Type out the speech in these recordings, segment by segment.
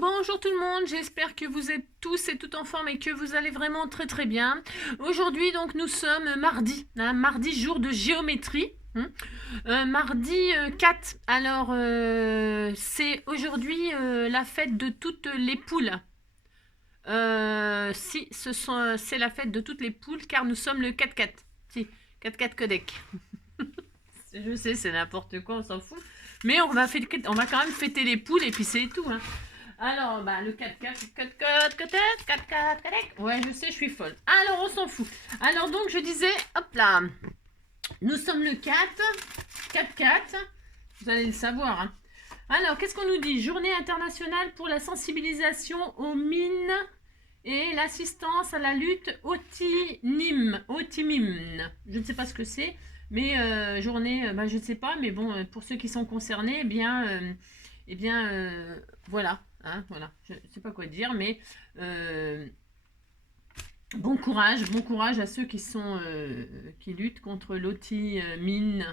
Bonjour tout le monde, j'espère que vous êtes tous et toutes en forme et que vous allez vraiment très très bien. Aujourd'hui donc nous sommes mardi, mardi jour de géométrie. Mardi 4, alors c'est aujourd'hui la fête de toutes les poules. Si, c'est la fête de toutes les poules car nous sommes le 4-4. Si, 4-4 codec. Je sais, c'est n'importe quoi, on s'en fout. Mais on va quand même fêter les poules et puis c'est tout. Hein. Alors, bah, le 4-4, 4-4, 4-4, 4-4, 4-4. Ouais, je sais, je suis folle. Alors, on s'en fout. Alors, donc, je disais, hop là. Nous sommes le 4, 4-4. Vous allez le savoir. Hein. Alors, qu'est-ce qu'on nous dit? Journée internationale pour la sensibilisation aux mines et l'assistance à la lutte autimime. Je ne sais pas ce que c'est. Mais journée, bah, je ne sais pas, mais bon, pour ceux qui sont concernés, voilà, hein, voilà, je ne sais pas quoi dire, mais bon courage à ceux qui luttent contre l'autimine.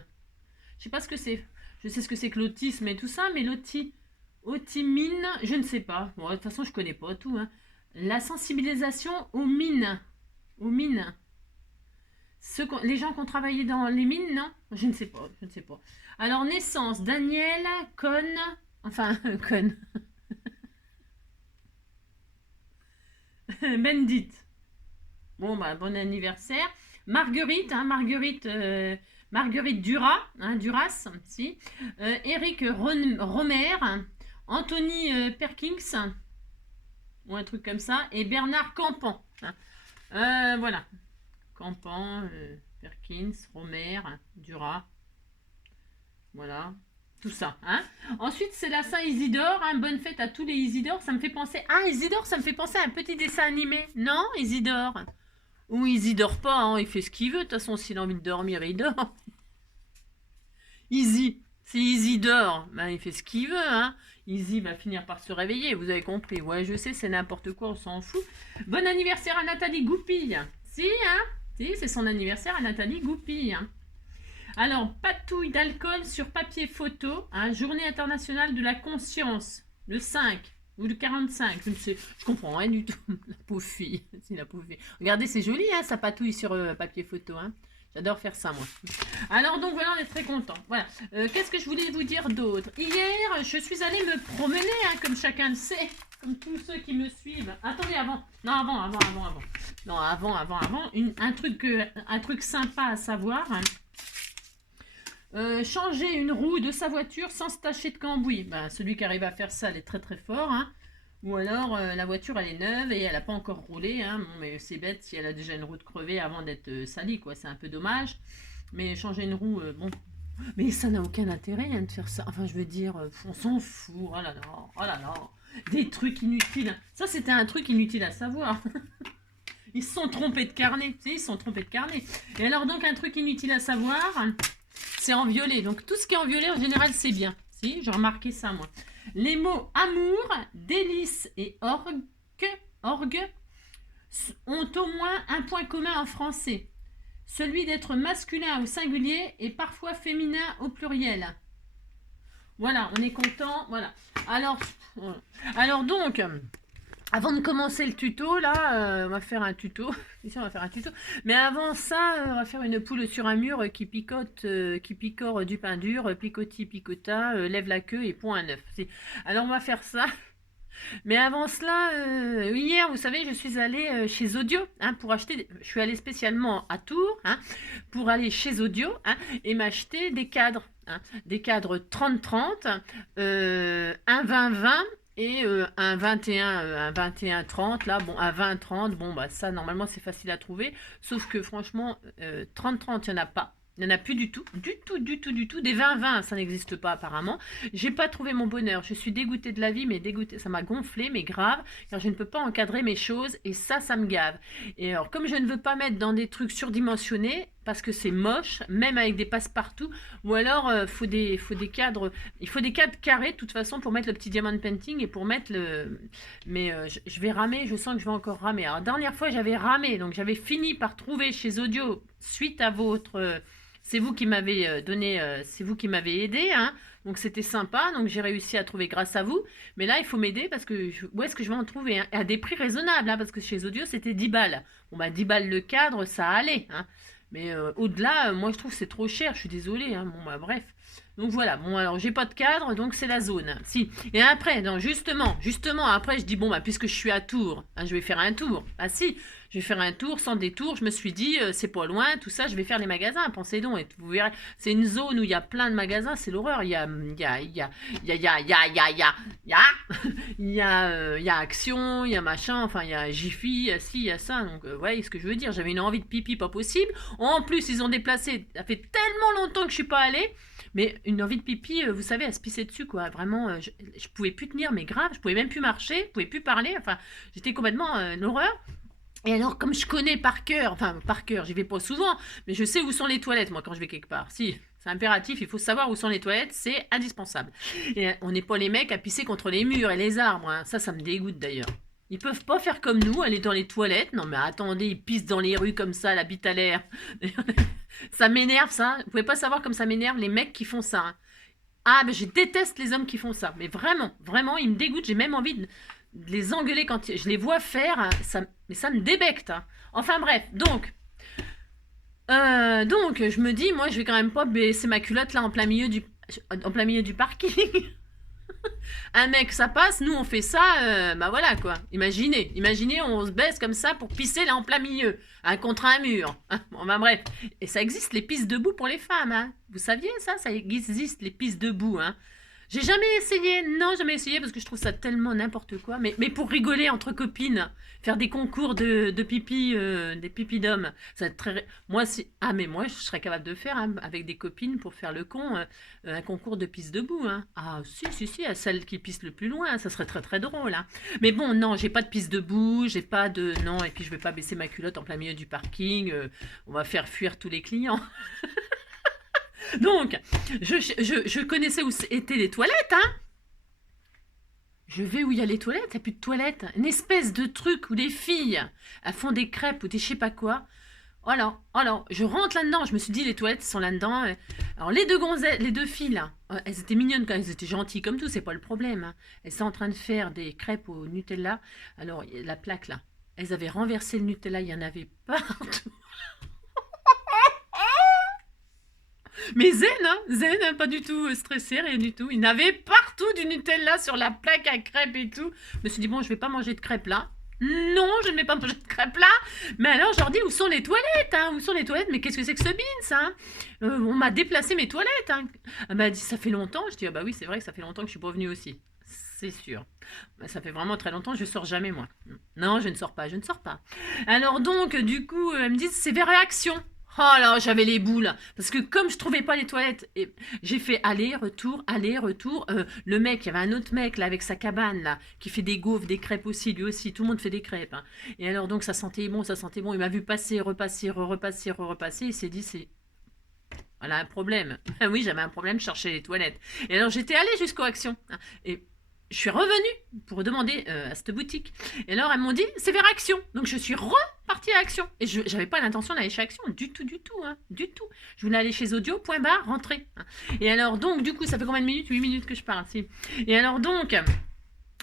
Je sais pas ce que c'est. Je sais ce que c'est que l'autisme et tout ça, mais autimine, je ne sais pas. Bon, de toute façon, je connais pas tout. Hein. La sensibilisation aux mines. Aux mines. Les gens qui ont travaillé dans les mines, non? Je ne sais pas. Alors, naissance, Daniel Cohn. Enfin, Cohn. Bendit. Bon, bah, bon anniversaire. Marguerite, hein, Marguerite Duras, hein, Duras, si. Eric Romer. Anthony Perkins. Ou un truc comme ça. Et Bernard Campan. Hein. Voilà. Campan, Perkins, Romer, Duras. Voilà. Tout ça. Hein. Ensuite, c'est la Saint-Isidore. Hein. Bonne fête à tous les Isidore. Ça me fait penser... Ah, Isidore, ça me fait penser à un petit dessin animé. Non, Isidore. Ou Isidore pas. Hein. Il fait ce qu'il veut. De toute façon, s'il a envie de dormir, il dort. Easy. C'est Isidore. Ben, il fait ce qu'il veut. Hein. Easy va finir par se réveiller. Vous avez compris. Ouais, je sais, c'est n'importe quoi. On s'en fout. Bon anniversaire à Nathalie Goupille. Si, hein. Si, c'est son anniversaire à Nathalie Goupille. Hein. Alors, patouille d'alcool sur papier photo, hein, journée internationale de la conscience, le 5 ou le 45, je ne sais, je comprends rien du tout. La pauvre fille, c'est la pauvre fille. Regardez, c'est joli, hein, ça patouille sur papier photo. Hein. J'adore faire ça, moi. Alors, donc voilà, on est très contents. Voilà. Qu'est-ce que je voulais vous dire d'autre? Hier, je suis allée me promener, hein, comme chacun le sait, comme tous ceux qui me suivent. Attendez, avant. Non, avant. Non, avant. Un truc sympa à savoir. Hein. Changer une roue de sa voiture sans se tacher de cambouis. Ben, celui qui arrive à faire ça, il est très très fort. Hein. Ou alors, la voiture, elle est neuve et elle n'a pas encore roulé. Hein. Bon, mais c'est bête si elle a déjà une roue de crevée avant d'être salie, quoi. C'est un peu dommage. Mais changer une roue, bon... Mais ça n'a aucun intérêt hein, de faire ça. Enfin, je veux dire, on s'en fout. Oh là là. Des trucs inutiles. Ça, c'était un truc inutile à savoir. Ils se sont trompés de carnet. Tu sais, ils se sont trompés de carnet. Et alors, donc, un truc inutile à savoir... C'est en violet. Donc, tout ce qui est en violet, en général, c'est bien. Si, j'ai remarqué ça, moi. Les mots amour, délice et orgue ont au moins un point commun en français. Celui d'être masculin au singulier et parfois féminin au pluriel. Voilà, on est content. Voilà. Alors donc... Avant de commencer le tuto, là, on va faire un tuto. Ici, on va faire un tuto. Mais avant ça, on va faire une poule sur un mur qui picore du pain dur, picoti, picota, lève la queue et pond un œuf. Alors, on va faire ça. Mais avant cela, hier, vous savez, je suis allée chez Audio hein, pour acheter. Je suis allée spécialement à Tours hein, pour aller chez Audio hein, et m'acheter des cadres. Hein, des cadres 30-30, un 20-20. Et un 21-30, là, bon, un 20-30, bon, bah ça, normalement, c'est facile à trouver. Sauf que, franchement, 30-30, il n'y en a pas. Il n'y en a plus du tout. Du tout. Des 20-20, ça n'existe pas, apparemment. J'ai pas trouvé mon bonheur. Je suis dégoûtée de la vie, mais dégoûtée. Ça m'a gonflé, mais grave, car je ne peux pas encadrer mes choses, et ça me gave. Et alors, comme je ne veux pas mettre dans des trucs surdimensionnés, parce que c'est moche, même avec des passe-partout, ou alors faut des cadres, il faut des cadres carrés de toute façon pour mettre le petit diamond painting et pour mettre le... Mais je vais ramer, je sens que je vais encore ramer. Alors, la dernière fois, j'avais ramé, donc j'avais fini par trouver chez Audio, suite à votre c'est vous qui m'avez donné, c'est vous qui m'avez aidé, hein. Donc c'était sympa, donc j'ai réussi à trouver grâce à vous. Mais là, il faut m'aider parce que où est-ce que je vais en trouver, hein? À des prix raisonnables, hein, parce que chez Audio, c'était 10 balles. Bon, bah 10 balles le cadre, ça allait, hein. Mais au-delà, moi je trouve que c'est trop cher, je suis désolée, hein. Bon, bah bref. Donc voilà, bon alors j'ai pas de cadre, donc c'est la zone. Si. Et après, non, justement, après je dis, bon, bah puisque je suis à Tours, hein, je vais faire un tour. Ah si, je vais faire un tour sans détour, je me suis dit, c'est pas loin, tout ça, je vais faire les magasins, pensez donc, et vous verrez, c'est une zone où il y a plein de magasins, c'est l'horreur, il y a, il y a Action, il y a machin, enfin il y a Jiffy, il y a ci, il y a ça, donc vous voyez ce que je veux dire, j'avais une envie de pipi pas possible, en plus ils ont déplacé, ça fait tellement longtemps que je suis pas allée, mais une envie de pipi, vous savez, à se pisser dessus, quoi. Vraiment, je pouvais plus tenir, mais grave, je pouvais même plus marcher, je pouvais plus parler, enfin, j'étais complètement l'horreur. Et alors, comme je connais par cœur, j'y vais pas souvent, mais je sais où sont les toilettes, moi, quand je vais quelque part. Si, c'est impératif, il faut savoir où sont les toilettes, c'est indispensable. Et on n'est pas les mecs à pisser contre les murs et les arbres, hein. Ça me dégoûte d'ailleurs. Ils peuvent pas faire comme nous, aller dans les toilettes. Non mais attendez, ils pissent dans les rues comme ça, la bite à l'air. Ça m'énerve ça. Vous pouvez pas savoir comme ça m'énerve les mecs qui font ça, hein. Ah, mais je déteste les hommes qui font ça. Mais vraiment, vraiment, ils me dégoûtent. J'ai même envie de les engueuler quand je les vois faire. Hein. Mais ça me débecte, hein. Enfin bref, donc je me dis, moi, je vais quand même pas baisser ma culotte là en plein milieu du parking. Un mec, ça passe, nous on fait ça, bah voilà quoi. Imaginez, on se baisse comme ça pour pisser là en plein milieu, hein, contre un mur. Bon bah bref, et ça existe les pisses debout pour les femmes, hein. Vous saviez ça existe les pisses debout, hein. J'ai jamais essayé, non, jamais essayé parce que je trouve ça tellement n'importe quoi. Mais pour rigoler entre copines, faire des concours de pipi, des pipis d'hommes, ça va être très. Moi, mais moi, je serais capable de faire hein, avec des copines pour faire le con, un concours de pisse debout. Hein. Ah, si, à celle qui pisse le plus loin, ça serait très très drôle. Hein. Mais bon, non, j'ai pas de pisse debout, j'ai pas de. Non, et puis je vais pas baisser ma culotte en plein milieu du parking, on va faire fuir tous les clients. Donc, je connaissais où étaient les toilettes, hein. Je vais où il y a les toilettes, il n'y a plus de toilettes. Une espèce de truc où les filles elles font des crêpes ou des je sais pas quoi. Alors, je rentre là-dedans, je me suis dit les toilettes sont là-dedans. Alors les deux filles là, elles étaient mignonnes quand elles étaient gentilles comme tout, c'est pas le problème. Hein. Elles sont en train de faire des crêpes au Nutella. Alors la plaque là, elles avaient renversé le Nutella, il y en avait partout. Mais zen, pas du tout stressé, rien du tout. Il n'avait partout du Nutella sur la plaque à crêpes et tout. Je me suis dit, bon, je vais pas manger de crêpes là. Non, je ne vais pas manger de crêpes là. Mais alors, je leur dis, où sont les toilettes, hein? Où sont les toilettes? Mais qu'est-ce que c'est que ce beans, hein? On m'a déplacé mes toilettes, hein. Elle m'a dit, ça fait longtemps. Je dis, ah bah oui, c'est vrai que ça fait longtemps que je suis pas venue aussi. C'est sûr. Ça fait vraiment très longtemps, je sors jamais, moi. Non, je ne sors pas. Alors donc, du coup, elle me dit, c'est vers Action. Oh là, j'avais les boules. Parce que comme je trouvais pas les toilettes, j'ai fait aller-retour. Le mec, il y avait un autre mec là avec sa cabane là, qui fait des gaufres, des crêpes aussi, lui aussi. Tout le monde fait des crêpes. Hein. Et alors donc ça sentait bon. Il m'a vu passer, repasser. Il s'est dit c'est... Voilà un problème. Oui, j'avais un problème, je cherchais les toilettes. Et alors j'étais allée jusqu'aux Actions. Hein. Et je suis revenue pour demander à cette boutique. Et alors, elles m'ont dit, c'est vers Action. Donc, je suis repartie à Action. Et je n'avais pas l'intention d'aller chez Action, du tout, hein, du tout. Je voulais aller chez Audio, point barre, rentrer. Hein. Et alors, donc, du coup, ça fait combien de minutes? 8 minutes que je parle. Si. Et alors, donc,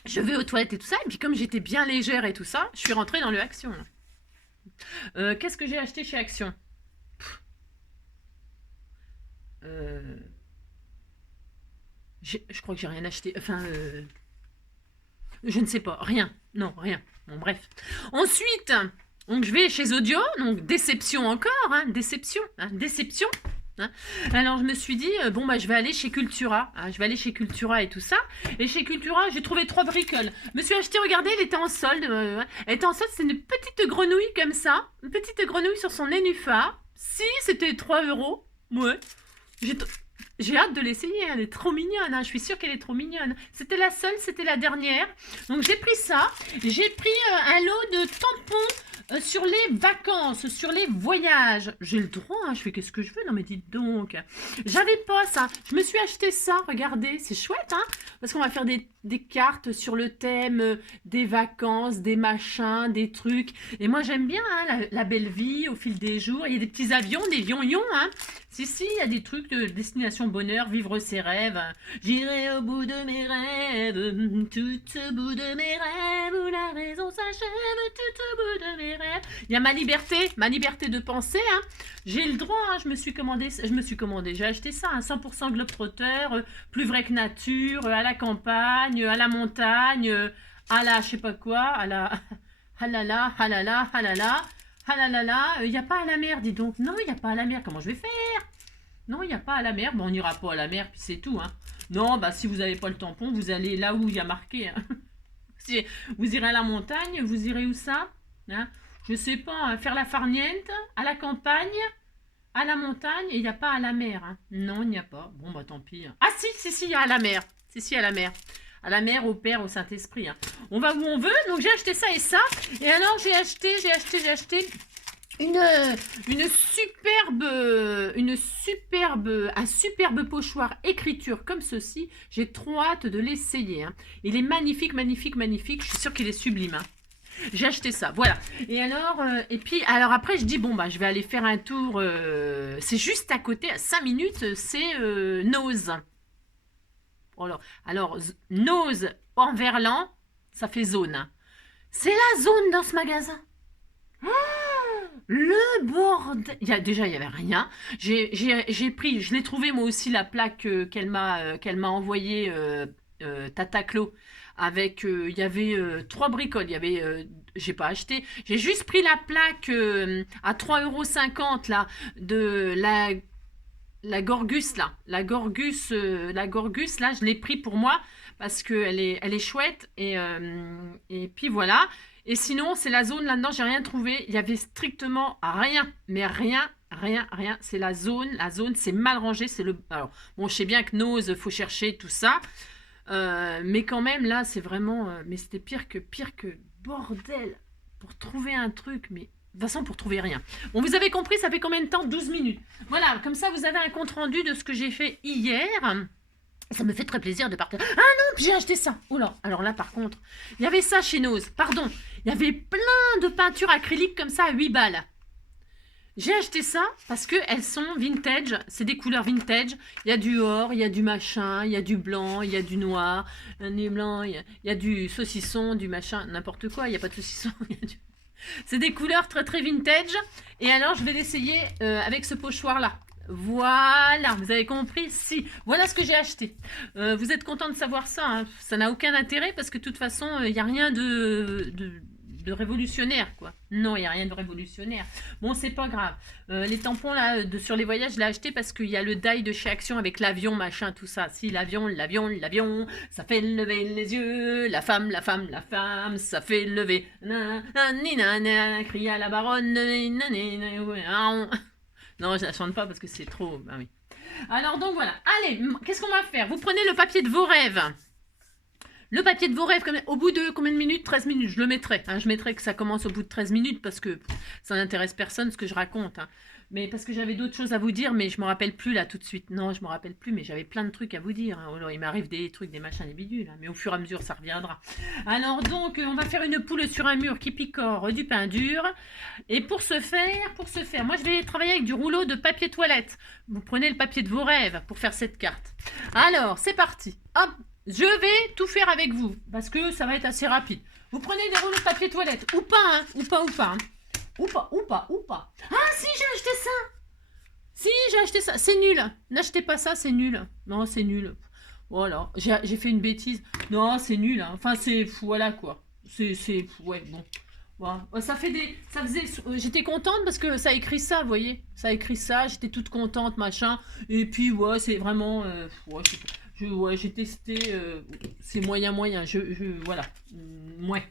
je vais aux toilettes et tout ça. Et puis, comme j'étais bien légère et tout ça, je suis rentrée dans le Action. Qu'est-ce que j'ai acheté chez Action? Je crois que j'ai rien acheté. Enfin, je ne sais pas. Rien. Non, rien. Bon, bref. Ensuite, donc je vais chez Audio. Donc, déception encore. Hein, déception. Hein. Alors, je me suis dit, bon, bah, je vais aller chez Cultura. Hein, je vais aller chez Cultura et tout ça. Et chez Cultura, j'ai trouvé 3 bricoles. Je me suis acheté, regardez, elle était en solde. Elle était en solde, c'est une petite grenouille comme ça. Une petite grenouille sur son nénuphar. Si, c'était 3 €. Ouais. J'ai hâte de l'essayer, elle est trop mignonne, hein. Je suis sûre qu'elle est trop mignonne. C'était la seule, c'était la dernière. Donc j'ai pris ça, j'ai pris un lot de tampons sur les vacances, sur les voyages. J'ai le droit, hein, je fais qu'est-ce que je veux, non mais dites donc. J'avais pas ça, je me suis acheté ça, regardez, c'est chouette, hein, parce qu'on va faire des cartes sur le thème des vacances, des machins, des trucs. Et moi j'aime bien hein, la belle vie au fil des jours. Il y a des petits avions, des vions, hein. Si, il y a des trucs de destination bonheur, vivre ses rêves. J'irai au bout de mes rêves, tout au bout de mes rêves, où la raison s'achève, tout au bout de mes rêves. Il y a ma liberté de penser. Hein. J'ai le droit, hein, je me suis commandé, j'ai acheté ça, hein, 100% Globetrotter, plus vrai que nature, à la campagne, à la montagne, à la je sais pas quoi, à la... Ah là là, ah là là, ah là là. Ah là là là, il n'y a pas à la mer, dis donc. Non, il n'y a pas à la mer, comment je vais faire? Non, il n'y a pas à la mer. Bon, on n'ira pas à la mer, puis c'est tout. Hein. Non, bah si vous n'avez pas le tampon, vous allez là où il y a marqué. Hein. Si vous irez à la montagne, vous irez où ça hein? Je sais pas, hein, faire la farniente, à la campagne, à la montagne, et il n'y a pas à la mer. Hein. Non, il n'y a pas. Bon, bah tant pis. Hein. Ah si, il y a à la mer. Si, à la mer. À la mer, au Père, au Saint-Esprit. Hein. On va où on veut, donc j'ai acheté ça et ça. Et alors, j'ai acheté un superbe pochoir écriture comme ceci. J'ai trop hâte de l'essayer. Hein. Il est magnifique, magnifique, magnifique. Je suis sûre qu'il est sublime. Hein. J'ai acheté ça, voilà. Et alors après, je dis, bon, bah, je vais aller faire un tour. C'est juste à côté, à 5 minutes, c'est Nose. Alors, Nose en verlan, ça fait zone. Hein. C'est la zone dans ce magasin. Le bordel. Déjà, il n'y avait rien. J'ai pris, je l'ai trouvé moi aussi, la plaque qu'elle m'a envoyée, Tata Clo. Avec, il y avait 3 bricoles. Il y avait, j'ai pas acheté. J'ai juste pris la plaque à 3,50 € là, de la Gorgus là. La Gorgus là, je l'ai pris pour moi parce qu'elle est chouette. Et puis voilà. Et sinon, c'est la zone là-dedans, j'ai rien trouvé. Il y avait strictement rien. Mais rien. C'est la zone. La zone, c'est mal rangé. C'est le. Alors, bon, je sais bien que Nose, faut chercher tout ça. Mais quand même, là, c'est vraiment. Mais c'était pire que bordel. Pour trouver un truc, mais. De toute façon, pour trouver rien. Bon, vous avez compris, ça fait combien de temps? 12 minutes. Voilà, comme ça, vous avez un compte-rendu de ce que j'ai fait hier. Ça me fait très plaisir de partager. Ah non, j'ai acheté ça. Oula, alors là, par contre, il y avait ça chez Nose. Pardon, il y avait plein de peintures acryliques comme ça à 8 balles. J'ai acheté ça parce qu'elles sont vintage. C'est des couleurs vintage. Il y a du or, il y a du machin, il y a du blanc, il y a du noir, du blanc, il y a du saucisson, du machin, n'importe quoi. Il n'y a pas de saucisson. C'est des couleurs très très vintage. Et alors, je vais l'essayer avec ce pochoir-là. Voilà, vous avez compris? Si, voilà ce que j'ai acheté. Vous êtes content de savoir ça? Hein. Ça n'a aucun intérêt parce que de toute façon, il n'y a rien de révolutionnaire, quoi. Non, il n'y a rien de révolutionnaire. Bon, c'est pas grave. Les tampons, là, sur les voyages, je l'ai acheté parce qu'il y a le die de chez Action avec l'avion, machin, tout ça. Si, l'avion, ça fait lever les yeux. La femme, ça fait lever. Cria la baronne. Non, je la chante pas parce que c'est trop... Ah oui. Alors, donc, voilà. Allez, qu'est-ce qu'on va faire? Vous prenez le papier de vos rêves. Le papier de vos rêves, au bout de combien de minutes? 13 minutes, je le mettrai. Hein, je mettrai que ça commence au bout de 13 minutes parce que ça n'intéresse personne ce que je raconte. Hein. Mais parce que j'avais d'autres choses à vous dire, mais je ne me rappelle plus là tout de suite. Non, je ne me rappelle plus, mais j'avais plein de trucs à vous dire. Hein. Alors, il m'arrive des trucs, des machins, des bidules. Hein, mais au fur et à mesure, ça reviendra. Alors donc, on va faire une poule sur un mur qui picore du pain dur. Et pour ce faire, moi je vais travailler avec du rouleau de papier toilette. Vous prenez le papier de vos rêves pour faire cette carte. Alors, c'est parti. Hop. Je vais tout faire avec vous, parce que ça va être assez rapide. Vous prenez des rouleaux de papier toilette, ou pas, hein, ou pas. Hein. Ou pas. Ah, si, j'ai acheté ça. Si, j'ai acheté ça. C'est nul. N'achetez pas ça, c'est nul. Non, c'est nul. Voilà, j'ai fait une bêtise. Non, c'est nul. Hein. Enfin, c'est... Voilà, quoi. Ouais, bon. Voilà. J'étais contente parce que ça a écrit ça, vous voyez. Ça a écrit ça, j'étais toute contente, machin. Et puis, ouais, c'est vraiment... ouais, je sais pas. J'ai testé, c'est moyen, voilà, ouais.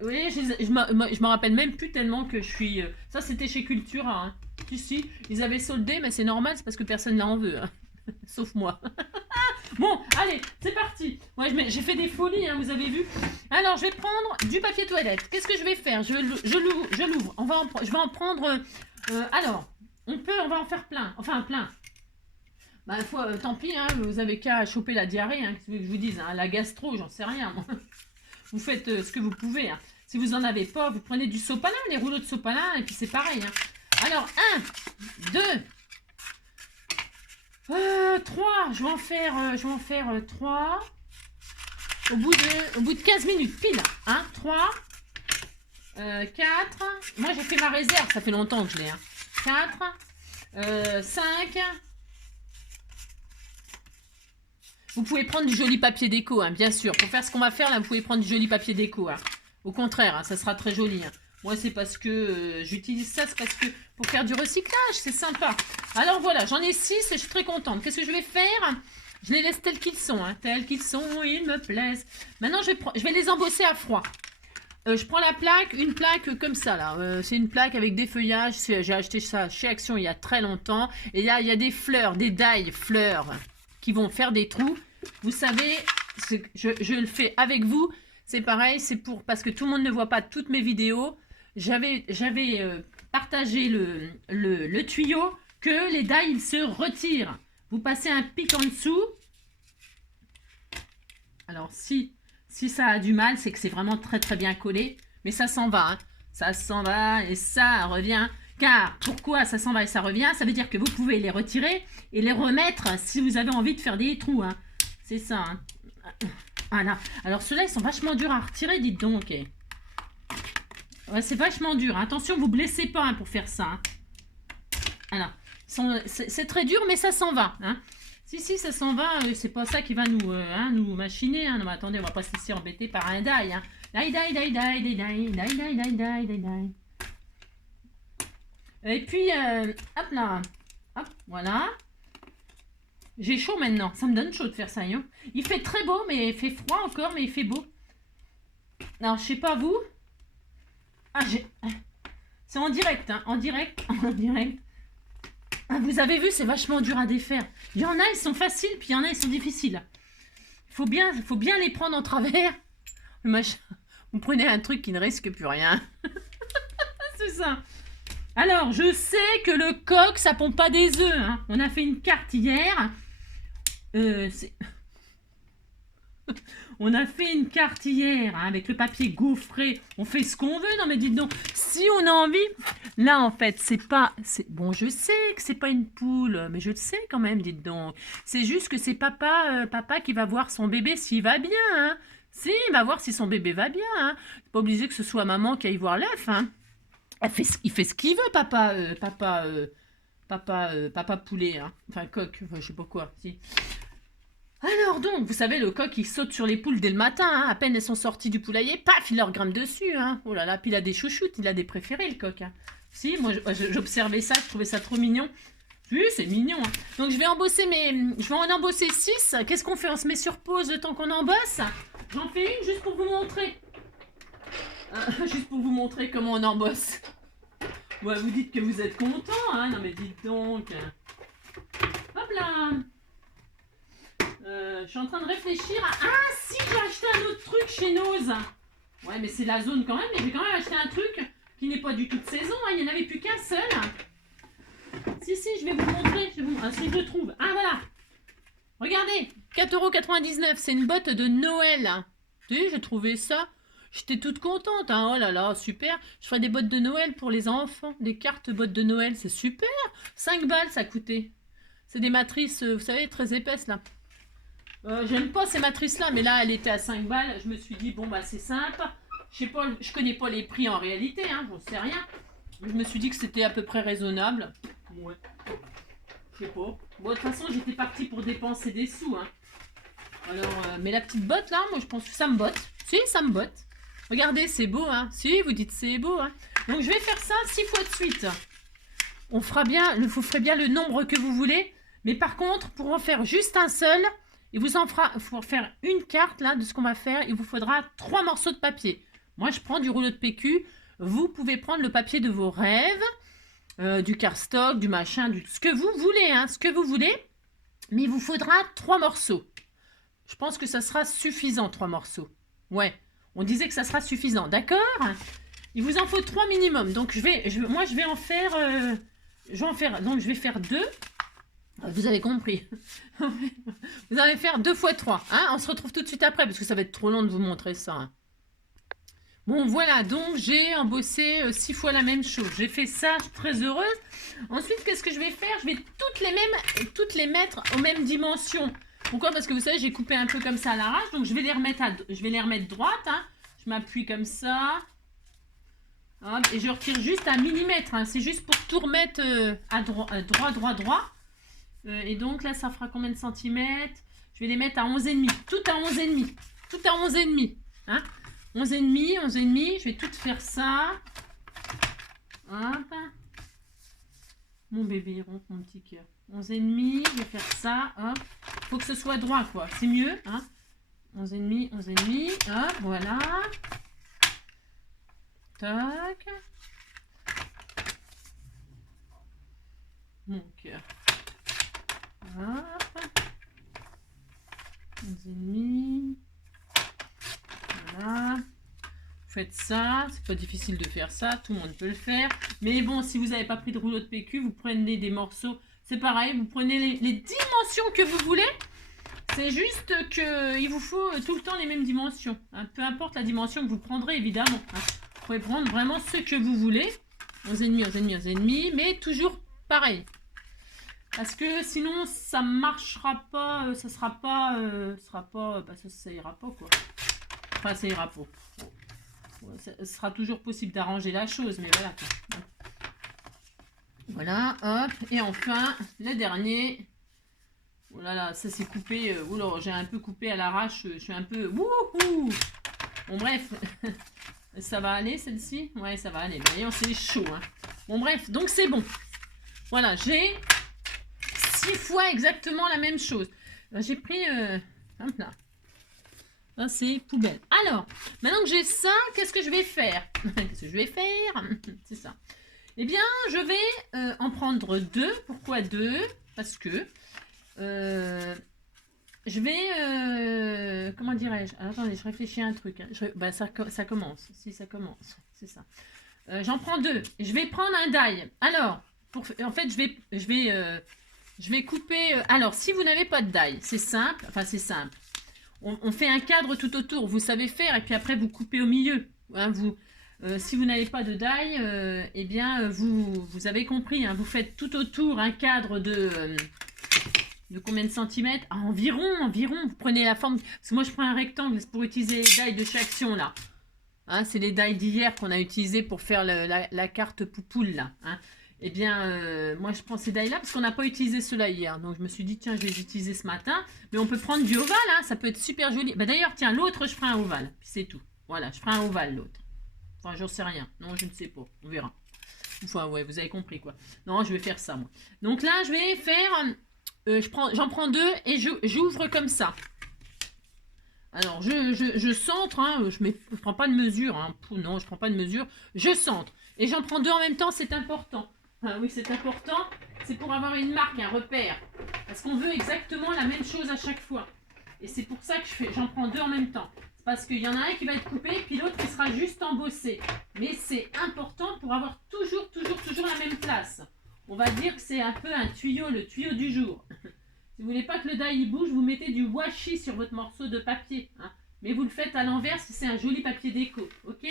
Oui, je me rappelle même plus tellement que je suis... ça, c'était chez Cultura, hein. Si, ils avaient soldé, mais c'est normal, c'est parce que personne n'en veut. Hein. Sauf moi. Bon, allez, c'est parti. Moi, j'ai fait des folies, hein, vous avez vu. Alors, je vais prendre du papier toilette. Qu'est-ce que je vais faire? Je l'ouvre. Je vais en prendre... alors, on va en faire plein. Enfin, plein. Bah, tant pis, hein, vous avez qu'à choper la diarrhée. Hein, que je vous dise, hein, la gastro, j'en sais rien. Moi. Vous faites ce que vous pouvez. Hein. Si vous n'en avez pas, vous prenez du sopalin, les rouleaux de sopalin, et puis c'est pareil. Hein. Alors, 1, 2... 3, je vais en faire 3 au bout de 15 minutes, pile. 1, 3, 4, moi j'ai fait ma réserve, ça fait longtemps que je l'ai. Hein. 4, 5, vous pouvez prendre du joli papier déco, hein, bien sûr. Pour faire ce qu'on va faire là, vous pouvez prendre du joli papier déco. Hein. Au contraire, hein, ça sera très joli. Hein. Moi, c'est parce que j'utilise ça, c'est parce que pour faire du recyclage, c'est sympa. Alors voilà, j'en ai 6 et je suis très contente. Qu'est-ce que je vais faire? Je les laisse tels qu'ils sont, hein. Tels qu'ils sont, ils me plaisent. Maintenant, je vais les embosser à froid. Je prends la plaque, une plaque comme ça là. C'est une plaque avec des feuillages. J'ai acheté ça chez Action il y a très longtemps. Et là, il y a des fleurs, des die fleurs qui vont faire des trous. Vous savez, je le fais avec vous. C'est pareil, c'est parce que tout le monde ne voit pas toutes mes vidéos. J'avais partagé le tuyau que les die ils se retirent. Vous passez un pic en dessous. Alors si ça a du mal, c'est que c'est vraiment très très bien collé. Mais ça s'en va. Hein. Ça s'en va et ça revient. Car pourquoi ça s'en va et ça revient? Ça veut dire que vous pouvez les retirer et les remettre si vous avez envie de faire des trous. Hein. C'est ça. Hein. Voilà. Alors ceux-là, ils sont vachement durs à retirer, dites donc. Ouais, c'est vachement dur. Hein. Attention, vous ne blessez pas hein, pour faire ça. Hein. Voilà. C'est très dur, mais ça s'en va. Hein. Si, ça s'en va. C'est pas ça qui va nous machiner. Hein. Non, mais attendez, on va pas se laisser embêter par un die. Hein. Die. Et puis, hop là. Hop, voilà. J'ai chaud maintenant. Ça me donne chaud de faire ça. Hein. Il fait très beau, mais il fait froid encore, mais il fait beau. Alors, je sais pas vous. Ah, c'est en direct, hein. En direct. Ah, vous avez vu, c'est vachement dur à défaire. Il y en a, ils sont faciles, puis il y en a, ils sont difficiles. Il faut bien les prendre en travers. Vous prenez un truc qui ne risque plus rien. C'est ça. Alors, je sais que le coq, ça pompe pas des œufs. Hein. On a fait une carte hier. On a fait une carte hier hein, avec le papier gaufré. On fait ce qu'on veut. Non, mais dites donc, si on a envie... Là, en fait, c'est pas... Bon, je sais que c'est pas une poule, mais je le sais quand même, dites donc. C'est juste que c'est papa qui va voir son bébé s'il va bien. Hein. Si, il va voir si son bébé va bien. Hein. C'est pas obligé que ce soit maman qui aille voir l'œuf. Hein. Il fait ce qu'il veut, papa poulet. Hein. Enfin, coq, je sais pas quoi. Si. Alors donc, vous savez, le coq, il saute sur les poules dès le matin. Hein. À peine elles sont sorties du poulailler, paf, il leur grimpe dessus. Hein. Oh là là, puis il a des chouchoutes, il a des préférés, le coq. Hein. Si, moi, j'observais ça, je trouvais ça trop mignon. Oui, c'est mignon. Hein. Donc, je vais en embosser 6. Qu'est-ce qu'on fait? On se met sur pause le temps qu'on embosse. J'en fais une juste pour vous montrer. Juste pour vous montrer comment on embosse. Ouais, vous dites que vous êtes content, hein. Non, mais dites donc. Hop là. Je suis en train de réfléchir à... Ah, si, j'ai acheté un autre truc chez Nose. Ouais, mais c'est la zone quand même. Mais j'ai quand même acheté un truc qui n'est pas du tout de saison. Hein. Il n'y en avait plus qu'un seul. Si, je vais vous montrer. Si je le trouve. Ah, voilà. Regardez. 4,99 €. C'est une botte de Noël. Tu sais, j'ai trouvé ça. J'étais toute contente. Hein. Oh là là, super. Je ferai des bottes de Noël pour les enfants. Des cartes bottes de Noël. C'est super. 5 balles, ça coûtait. C'est des matrices, vous savez, très épaisses, là. J'aime pas ces matrices-là, mais là, elle était à 5 balles. Je me suis dit, bon, bah, c'est simple. Je connais pas les prix en réalité, hein, j'en sais rien. Je me suis dit que c'était à peu près raisonnable. Ouais. Je sais pas. Bon, de toute façon, j'étais partie pour dépenser des sous, hein. Alors, mais la petite botte, là, moi, je pense que ça me botte. Si, ça me botte. Regardez, c'est beau, hein. Si, vous dites c'est beau, hein. Donc, je vais faire ça 6 fois de suite. Vous ferez bien le nombre que vous voulez. Mais par contre, pour en faire juste un seul... Il faut faire une carte là de ce qu'on va faire. Il vous faudra 3 morceaux de papier. Moi, je prends du rouleau de PQ. Vous pouvez prendre le papier de vos rêves, du cardstock, du machin, ce que vous voulez. Hein, ce que vous voulez. Mais il vous faudra 3 morceaux. Je pense que ça sera suffisant, 3 morceaux. Ouais, on disait que ça sera suffisant, d'accord? Il vous en faut 3 minimum. Donc, moi, je vais en faire... donc, je vais faire 2. Vous avez compris. Vous allez faire 2 fois 3. Hein, on se retrouve tout de suite après, parce que ça va être trop long de vous montrer ça. Hein. Bon, voilà, donc j'ai embossé 6 fois la même chose. J'ai fait ça, je suis très heureuse. Ensuite, qu'est-ce que je vais faire? Je vais toutes les mettre aux mêmes dimensions. Pourquoi? Parce que vous savez, j'ai coupé un peu comme ça à l'arrache, donc je vais les remettre droite. Hein. Je m'appuie comme ça. Hop, et je retire juste un millimètre. Hein. C'est juste pour tout remettre à droit. Et donc là, ça fera combien de centimètres? Je vais les mettre à 11,5. Tout à 11,5. Tout à 11,5. Hein? 11,5. Je vais tout faire ça. Hop. Mon bébé, il ronfle, mon petit cœur. 11,5. Je vais faire ça. Hop. Faut que ce soit droit, quoi. C'est mieux. Hein? 11,5. Hop, voilà. Tac. Mon cœur. Hop. 11,5. Voilà. Faites ça. C'est pas difficile de faire ça. Tout le monde peut le faire. Mais bon, si vous n'avez pas pris de rouleau de PQ, vous prenez des morceaux. C'est pareil. Vous prenez les dimensions que vous voulez. C'est juste qu'il vous faut tout le temps les mêmes dimensions. Hein. Peu importe la dimension que vous prendrez, évidemment. Hein. Vous pouvez prendre vraiment ce que vous voulez. 11,5. Mais toujours pareil. Parce que sinon, ça marchera pas, ça sera pas, ça ira pas, quoi. Enfin, ça ira pas. Ça sera toujours possible d'arranger la chose, mais voilà, quoi. Voilà, hop. Et enfin, le dernier. Oh là là, ça s'est coupé. Oh là, j'ai un peu coupé à l'arrache. Je suis un peu... Wouhou! Bon, bref. Ça va aller, celle-ci? Ouais, ça va aller. D'ailleurs, c'est chaud, hein. Bon, bref. Donc, c'est bon. Voilà, j'ai 6 fois exactement la même chose. J'ai pris... hop là. Ça, c'est poubelle. Alors, maintenant que j'ai ça, qu'est-ce que je vais faire? Qu'est-ce que je vais faire? C'est ça. Eh bien, je vais en prendre 2. Pourquoi 2? Parce que... je vais... comment dirais-je? Attendez, je réfléchis à un truc. Hein. Ça commence. Si, ça commence. C'est ça. J'en prends 2. Je vais prendre un die. Alors, en fait, je vais couper... alors, si vous n'avez pas de die, c'est simple. Enfin, c'est simple. On fait un cadre tout autour. Vous savez faire. Et puis après, vous coupez au milieu. Hein, si vous n'avez pas de die, eh bien, vous avez compris. Hein, vous faites tout autour un cadre de combien de centimètres? Environ. Vous prenez la forme... Parce que moi, je prends un rectangle pour utiliser les die de chez Action, là. Hein, c'est les die d'hier qu'on a utilisé pour faire la carte poupoule, là. Hein. Eh bien, moi, je prends ces die-là parce qu'on n'a pas utilisé ceux-là hier. Donc, je me suis dit, tiens, je vais les utiliser ce matin. Mais on peut prendre du ovale, hein, ça peut être super joli. Bah, d'ailleurs, tiens, l'autre, je ferai un ovale. Puis c'est tout. Voilà, je ferai un ovale, l'autre. Enfin, j'en sais rien. Non, je ne sais pas. On verra. Enfin, ouais, vous avez compris, quoi. Non, je vais faire ça, moi. Donc là, je vais faire... j'en prends 2 et j'ouvre comme ça. Alors, je centre, hein, je prends pas de mesure. Hein, non, je prends pas de mesure. Je centre. Et j'en prends 2 en même temps, c'est important. Ah, oui, c'est important. C'est pour avoir une marque, un repère. Parce qu'on veut exactement la même chose à chaque fois. Et c'est pour ça que j'en prends 2 en même temps. C'est parce qu'il y en a un qui va être coupé, puis l'autre qui sera juste embossé. Mais c'est important pour avoir toujours la même place. On va dire que c'est un peu un tuyau, le tuyau du jour. Si vous voulez pas que le die bouge, vous mettez du washi sur votre morceau de papier. Hein. Mais vous le faites à l'envers si c'est un joli papier déco. Ok?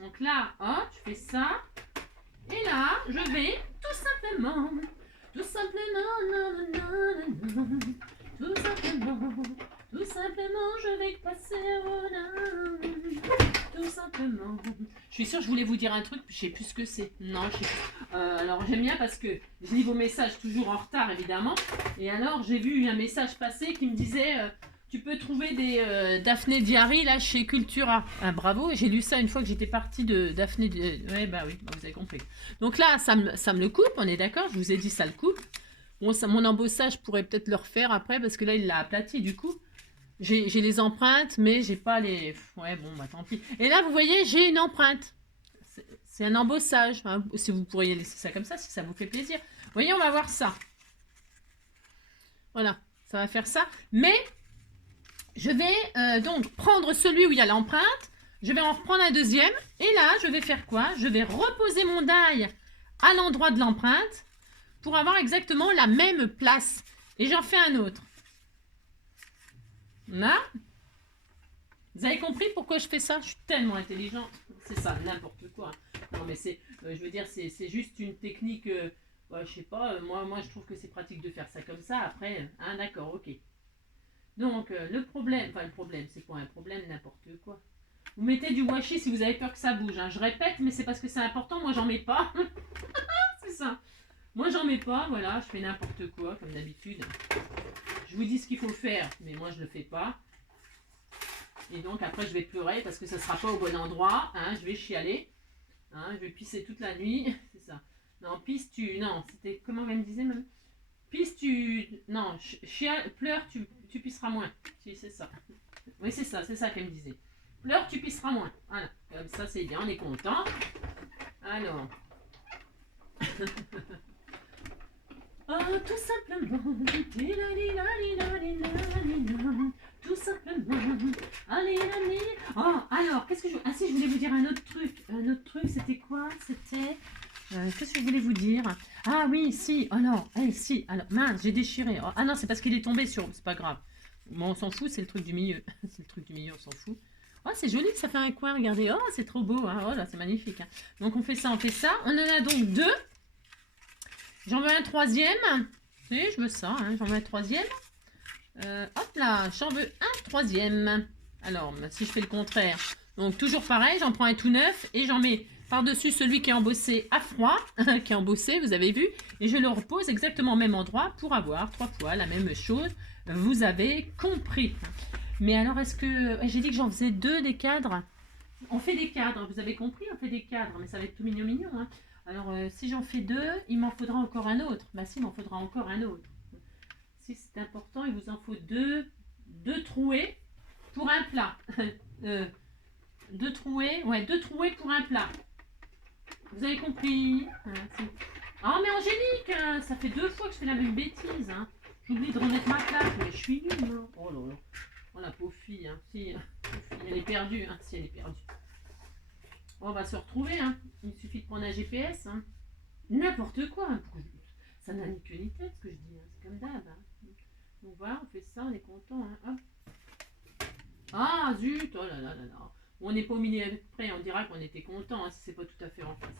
Donc là, hop, je fais ça. Et là, je vais tout simplement, je vais passer tout simplement. Je suis sûre, je voulais vous dire un truc, je sais plus ce que c'est. Non, je sais plus. Alors j'aime bien parce que je lis vos messages toujours en retard, évidemment. Et alors, j'ai vu un message passer qui me disait... tu peux trouver des Daphné Diary là chez Cultura. Ah, bravo, j'ai lu ça une fois que j'étais partie de Daphné. Ouais, bah oui, vous avez compris. Donc là, ça me le coupe, on est d'accord? Je vous ai dit, ça le coupe. Bon, mon embossage, je pourrais peut-être le refaire après parce que là, il l'a aplati du coup. J'ai les empreintes, mais j'ai pas les... Ouais, bon, bah tant pis. Et là, vous voyez, j'ai une empreinte. C'est un embossage. Hein. Si vous pourriez laisser ça comme ça, si ça vous fait plaisir. Vous voyez, on va voir ça. Voilà, ça va faire ça. Mais je vais donc prendre celui où il y a l'empreinte. Je vais en reprendre un deuxième. Et là, je vais faire quoi? Je vais reposer mon die à l'endroit de l'empreinte pour avoir exactement la même place. Et j'en fais un autre. Là. Vous avez compris pourquoi je fais ça? Je suis tellement intelligente. C'est ça, n'importe quoi. Non, mais c'est, je veux dire, c'est juste une technique. Ouais, je sais pas. Moi, je trouve que c'est pratique de faire ça comme ça. Après, hein, d'accord, ok. Donc, le problème, c'est quoi un problème? N'importe quoi. Vous mettez du washi si vous avez peur que ça bouge. Hein. Je répète, mais c'est parce que c'est important. Moi, j'en mets pas. C'est ça. Moi, j'en mets pas. Voilà, je fais n'importe quoi, comme d'habitude. Je vous dis ce qu'il faut faire, mais moi, je le fais pas. Et donc, après, je vais pleurer parce que ça sera pas au bon endroit. Hein. Je vais chialer. Hein. Je vais pisser toute la nuit. C'est ça. Non, pisse, tu... Non, c'était... Comment elle me disait même? Pisse, tu... Non, chiale, pleure, tu pisseras moins. Si, c'est ça. Oui, c'est ça qu'elle me disait. Pleure, tu pisseras moins. Voilà, comme ça, c'est bien, on est content. Alors... Oh, tout simplement, tout simplement, allez, allez. Oh, alors, qu'est-ce que je... Ah si, je voulais vous dire un autre truc. Un autre truc, c'était quoi? C'était... qu'est-ce que je voulais vous dire? Ah oui, si, oh non, si, alors, mince, j'ai déchiré. Oh, ah non, c'est parce qu'il est tombé sur... C'est pas grave. Bon, on s'en fout, c'est le truc du milieu. C'est le truc du milieu, on s'en fout. Oh, c'est joli que ça fait un coin, regardez. Oh, c'est trop beau, hein. Oh là, c'est magnifique. Hein. Donc, on fait ça, on fait ça. On en a donc deux. J'en veux un troisième. Oui, je veux ça, hein. J'en veux un troisième. Hop là, j'en veux un troisième. Alors, si je fais le contraire. Donc, toujours pareil, j'en prends un tout neuf et j'en mets par-dessus celui qui est embossé à froid, qui est embossé, vous avez vu. Et je le repose exactement au même endroit pour avoir 3 fois la même chose. Vous avez compris. Mais alors, est-ce que... J'ai dit que j'en faisais 2 des cadres. On fait des cadres, vous avez compris, on fait des cadres. Mais ça va être tout mignon, mignon. Hein. Alors, si j'en fais 2, il m'en faudra encore un autre. Bah si, il m'en faudra encore un autre. Si c'est important, il vous en faut 2 trouées pour un plat. 2 trouées, ouais, 2 trouées pour un plat. Vous avez compris? Oh mais Angélique, ça fait 2 fois que je fais la même bêtise. Hein. J'oublie de remettre ma plaque, mais je suis nulle. Hein. Oh là là. Oh la pauvre fille, hein. Si, elle est perdue, hein. Si elle est perdue. On va se retrouver, hein. Il suffit de prendre un GPS. Hein. N'importe quoi. Hein. Ça n'a ni queue ni tête ce que je dis. Hein. C'est comme d'hab. Hein. Donc voilà, on fait ça, on est content. Hein. Hop. Ah zut, oh là là là là. On n'est pas au milieu près, on dira qu'on était content hein, si c'est pas tout à fait en face.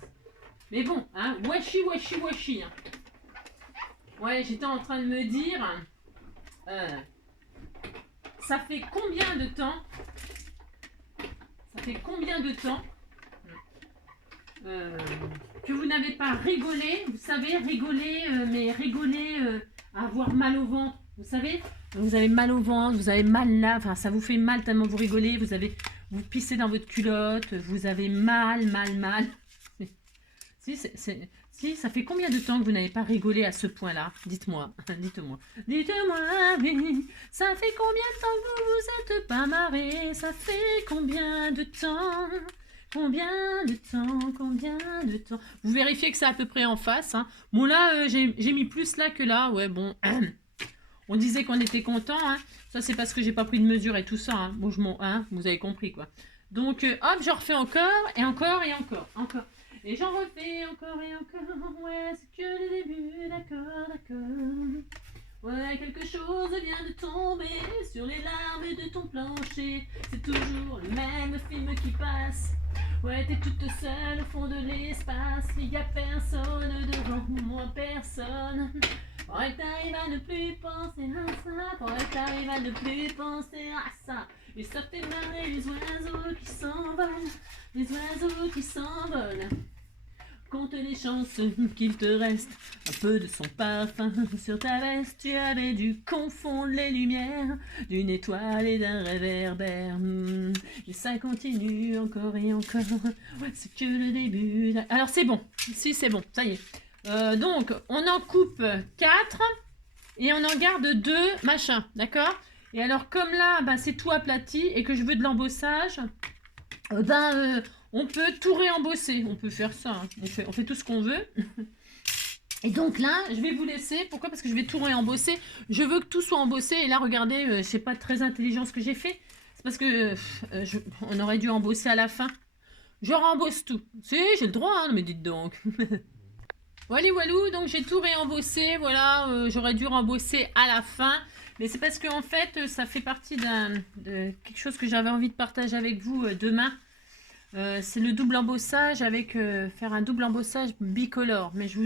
Mais bon, hein, washi, washi, washi. Hein. Ouais, j'étais en train de me dire, ça fait combien de temps que vous n'avez pas rigolé, vous savez, rigoler, mais rigoler à avoir mal au ventre, vous savez, vous avez mal au ventre, vous avez mal là, enfin ça vous fait mal tellement vous rigolez, vous pissez dans votre culotte, vous avez mal. Si, ça fait combien de temps que vous n'avez pas rigolé à ce point-là? Dites-moi, dites-moi, oui, ça fait combien de temps que vous vous êtes pas marré? Ça fait combien de temps? Combien de temps? Vous vérifiez que c'est à peu près en face. Hein. Bon là, j'ai mis plus là que là. Ouais, bon. On disait qu'on était content. Hein. Ça, c'est parce que j'ai pas pris de mesure et tout ça. Hein. Bon, vous avez compris quoi. Donc, hop, je refais encore et encore et encore. Et j'en refais encore et encore. Ouais, c'est que le début. D'accord. Ouais, quelque chose vient de tomber sur les larmes de ton plancher. C'est toujours le même film qui passe. Ouais, t'es toute seule au fond de l'espace. Il y a personne devant moi, personne. Faudrait que t'arrives à ne plus penser à ça. Faudrait que t'arrives à ne plus penser à ça. Et ça fait marrer les oiseaux qui s'envolent. Les oiseaux qui s'envolent. Compte les chances qu'il te reste un peu de son parfum sur ta veste. Tu avais dû confondre les lumières d'une étoile et d'un réverbère. Et ça continue encore et encore. C'est que le début. Alors c'est bon. Si c'est bon, ça y est. Donc on en coupe 4 et on en garde 2 machin, d'accord? Et alors comme là, c'est tout aplati et que je veux de l'embossage, on peut tout réembosser. On peut faire ça. Hein. On fait tout ce qu'on veut. Et donc là, je vais vous laisser. Pourquoi? Parce que je vais tout réembosser. Je veux que tout soit embossé. Et là, regardez, c'est pas très intelligent ce que j'ai fait. C'est parce que on aurait dû embosser à la fin. Je rembosse tout. Si, j'ai le droit, hein, mais dites donc. Voilà, walou, donc j'ai tout réembossé. Voilà, j'aurais dû rembosser à la fin. Mais c'est parce que en fait, ça fait partie de quelque chose que j'avais envie de partager avec vous demain. C'est le double embossage avec faire un double embossage bicolore. Mais je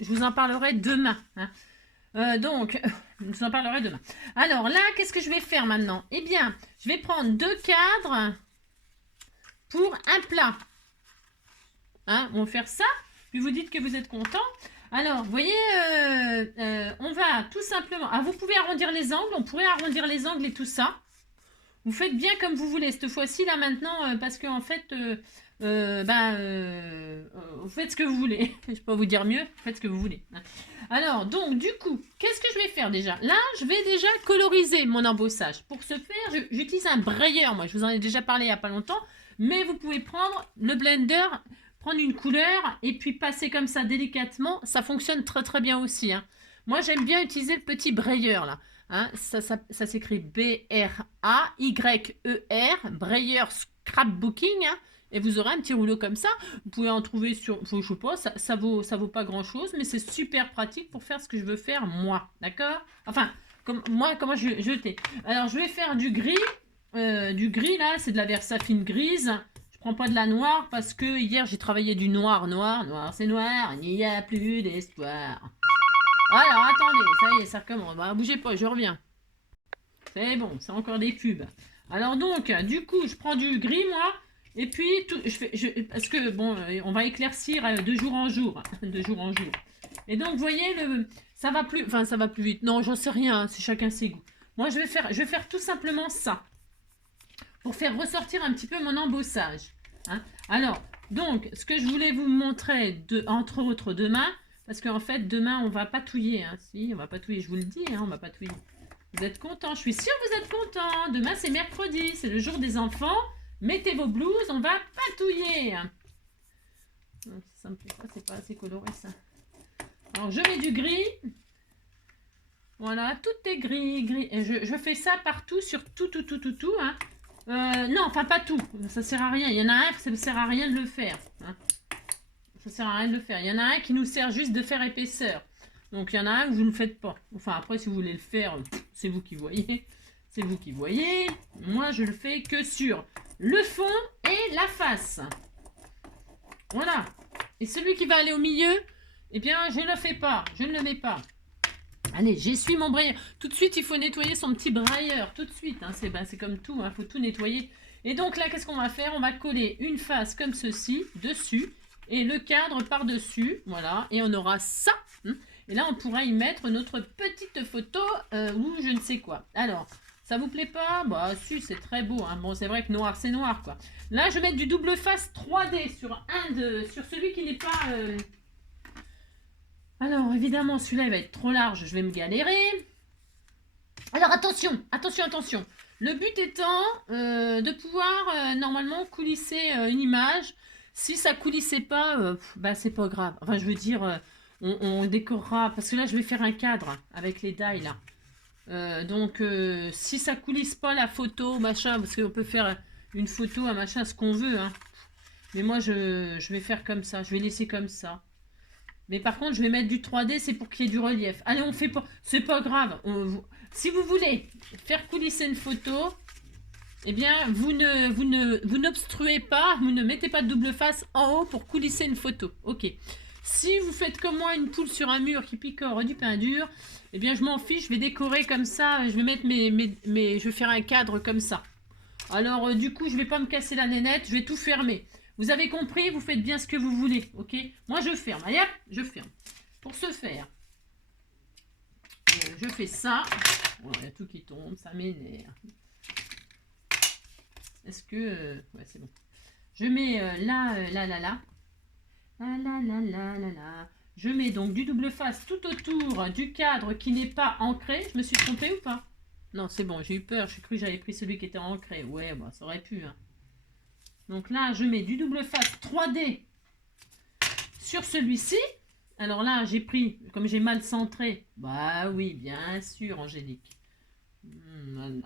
vous en parlerai demain. Hein. Donc, je vous en parlerai demain. Alors là, qu'est-ce que je vais faire maintenant? Eh bien, je vais prendre 2 cadres pour un plat. Hein, on va faire ça. Puis vous dites que vous êtes content. Alors, vous voyez, on va tout simplement... Ah, vous pouvez arrondir les angles. On pourrait arrondir les angles et tout ça. Vous faites bien comme vous voulez cette fois-ci, là, maintenant, parce que en fait, vous faites ce que vous voulez. Je ne peux pas vous dire mieux, faites ce que vous voulez. Alors, donc, du coup, qu'est-ce que je vais faire déjà? Là, je vais déjà coloriser mon embossage. Pour ce faire, j'utilise un brayeur. Moi, je vous en ai déjà parlé il n'y a pas longtemps. Mais vous pouvez prendre le blender, prendre une couleur et puis passer comme ça délicatement. Ça fonctionne très très bien aussi. Hein. Moi, j'aime bien utiliser le petit brayeur, là. Hein, ça s'écrit B-R-A-Y-E-R, Brayer Scrapbooking, hein, et vous aurez un petit rouleau comme ça. Vous pouvez en trouver sur, je sais pas, ça vaut pas grand chose, mais c'est super pratique pour faire ce que je veux faire moi, d'accord? Enfin, comme moi, comment je jeter. Alors, je vais faire du gris là, c'est de la Versafine grise. Je prends pas de la noire parce que hier j'ai travaillé du noir, c'est noir, il n'y a plus d'espoir. Alors, attendez, ça y est, ça recommence. Bah, bougez pas, je reviens. C'est bon, c'est encore des pubs. Alors donc, du coup, je prends du gris, moi, et puis, parce que, bon, on va éclaircir de jour en jour. De jour en jour. Et donc, vous voyez, ça va plus vite. Non, j'en sais rien, c'est chacun ses goûts. Moi, je vais faire tout simplement ça. Pour faire ressortir un petit peu mon embossage. Hein. Alors, donc, ce que je voulais vous montrer, entre autres, demain... Parce qu'en fait, demain, on va patouiller. Hein. Si, on va patouiller, je vous le dis, hein, on va patouiller. Vous êtes contents? Je suis sûre que vous êtes contents. Demain, c'est mercredi, c'est le jour des enfants. Mettez vos blouses, on va patouiller. Ça me plaît pas, c'est pas assez coloré, ça. Alors, je mets du gris. Voilà, tout est gris, gris. Et je fais ça partout, sur tout. Hein. Non, enfin, pas tout. Ça sert à rien. Il y en a un que ça ne sert à rien de le faire. Hein. Ça sert à rien de le faire. Il y en a un qui nous sert juste de faire épaisseur. Donc il y en a un que vous ne le faites pas. Enfin après si vous voulez le faire, c'est vous qui voyez. C'est vous qui voyez. Moi je le fais que sur le fond et la face. Voilà. Et celui qui va aller au milieu, eh bien je ne le fais pas. Je ne le mets pas. Allez, j'essuie mon brayeur. Tout de suite il faut nettoyer son petit brayeur. Tout de suite. Hein. C'est comme tout. Il faut tout nettoyer. Et donc là qu'est-ce qu'on va faire? On va coller une face comme ceci dessus. Et le cadre par-dessus, voilà, et on aura ça. Et là, on pourra y mettre notre petite photo ou je ne sais quoi. Alors, ça vous plaît pas? Bah, si, c'est très beau. Hein. Bon, c'est vrai que noir, c'est noir, quoi. Là, je vais mettre du double face 3D sur celui qui n'est pas... Alors, évidemment, celui-là, il va être trop large. Je vais me galérer. Alors, attention. Le but étant de pouvoir, normalement, coulisser une image. Si ça coulissait pas, bah c'est pas grave. Enfin, je veux dire, on décorera. Parce que là, je vais faire un cadre avec les die là. Donc, si ça coulisse pas la photo, machin, parce qu'on peut faire une photo, un machin, ce qu'on veut. Hein. Mais moi, je vais faire comme ça. Je vais laisser comme ça. Mais par contre, je vais mettre du 3D, c'est pour qu'il y ait du relief. Allez, on fait pas. C'est pas grave. Si vous voulez faire coulisser une photo. Eh bien, vous n'obstruez pas, vous ne mettez pas de double face en haut pour coulisser une photo. Ok. Si vous faites comme moi une poule sur un mur qui picore du pain dur, eh bien, je m'en fiche, je vais décorer comme ça, je vais mettre je vais faire un cadre comme ça. Alors, du coup, je vais pas me casser la nénette, je vais tout fermer. Vous avez compris, vous faites bien ce que vous voulez, ok? Moi, je ferme. Allez, hop, je ferme. Pour ce faire, je fais ça. Oh, il y a tout qui tombe, ça m'énerve. Est-ce que... ouais, c'est bon. Je mets là. Je mets donc du double face tout autour du cadre qui n'est pas ancré. Je me suis trompée ou pas? Non, c'est bon, j'ai eu peur. J'ai cru que j'avais pris celui qui était ancré. Ouais, bah, ça aurait pu. Hein. Donc là, je mets du double face 3D sur celui-ci. Alors là, j'ai pris, comme j'ai mal centré. Bah oui, bien sûr, Angélique. Bon,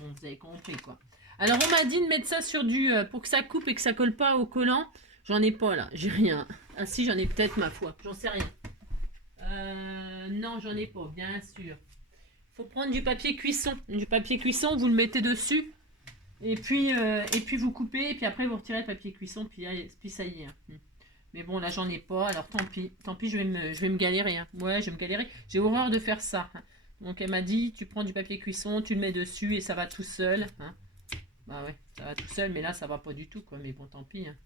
vous avez compris quoi. Alors on m'a dit de mettre ça sur du... pour que ça coupe et que ça colle pas au collant. J'en ai pas là, j'ai rien. Ah si, j'en ai peut-être ma foi, j'en sais rien. Non, j'en ai pas, bien sûr. Faut prendre du papier cuisson. Du papier cuisson, vous le mettez dessus. Et puis vous coupez, et puis après vous retirez le papier cuisson, puis ça y est. Mais bon, là j'en ai pas, alors tant pis, je vais me galérer. Hein. Ouais, je vais me galérer. J'ai horreur de faire ça. Hein. Donc elle m'a dit, tu prends du papier cuisson, tu le mets dessus et ça va tout seul. Hein. Bah ouais, ça va tout seul, mais là ça va pas du tout quoi. Mais bon, tant pis. Hein.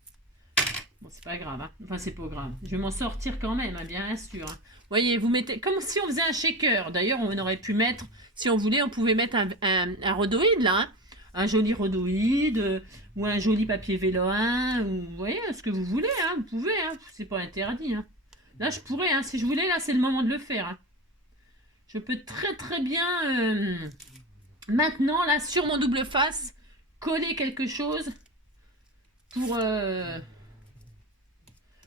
Bon, c'est pas grave. Hein. Enfin, c'est pas grave. Je vais m'en sortir quand même, hein, bien sûr. Hein. Voyez, vous mettez comme si on faisait un shaker. D'ailleurs, on aurait pu mettre, si on voulait, on pouvait mettre un rhodoïde là. Hein. Un joli rhodoïde ou un joli papier vélin. Ou, vous voyez, ce que vous voulez. Hein, vous pouvez. Hein, c'est pas interdit. Hein. Là, je pourrais. Hein, si je voulais, là, c'est le moment de le faire. Hein. Je peux très très bien, maintenant, là, sur mon double face, coller quelque chose pour...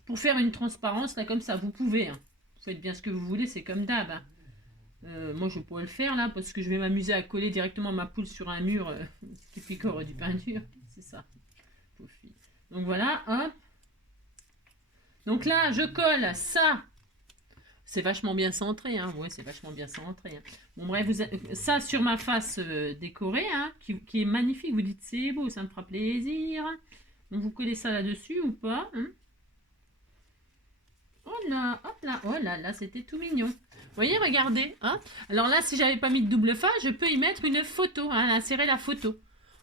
pour faire une transparence, là, comme ça, vous pouvez. Hein. Vous faites bien ce que vous voulez, c'est comme d'hab. Hein. Moi, je pourrais le faire, là, parce que je vais m'amuser à coller directement ma poule sur un mur qui picore du peinture. C'est ça. Donc voilà, hop. Donc là, je colle ça. C'est vachement bien centré, hein. Ouais, c'est vachement bien centré. Hein. Bon, bref, ça sur ma face décorée, hein, qui est magnifique. Vous dites, c'est beau, ça me fera plaisir. Donc, vous collez ça là-dessus ou pas, hein. Oh là, hop là, oh là là, c'était tout mignon. Vous voyez, regardez. Hein. Alors là, si j'avais pas mis de double face, je peux y mettre une photo, hein, insérer la photo.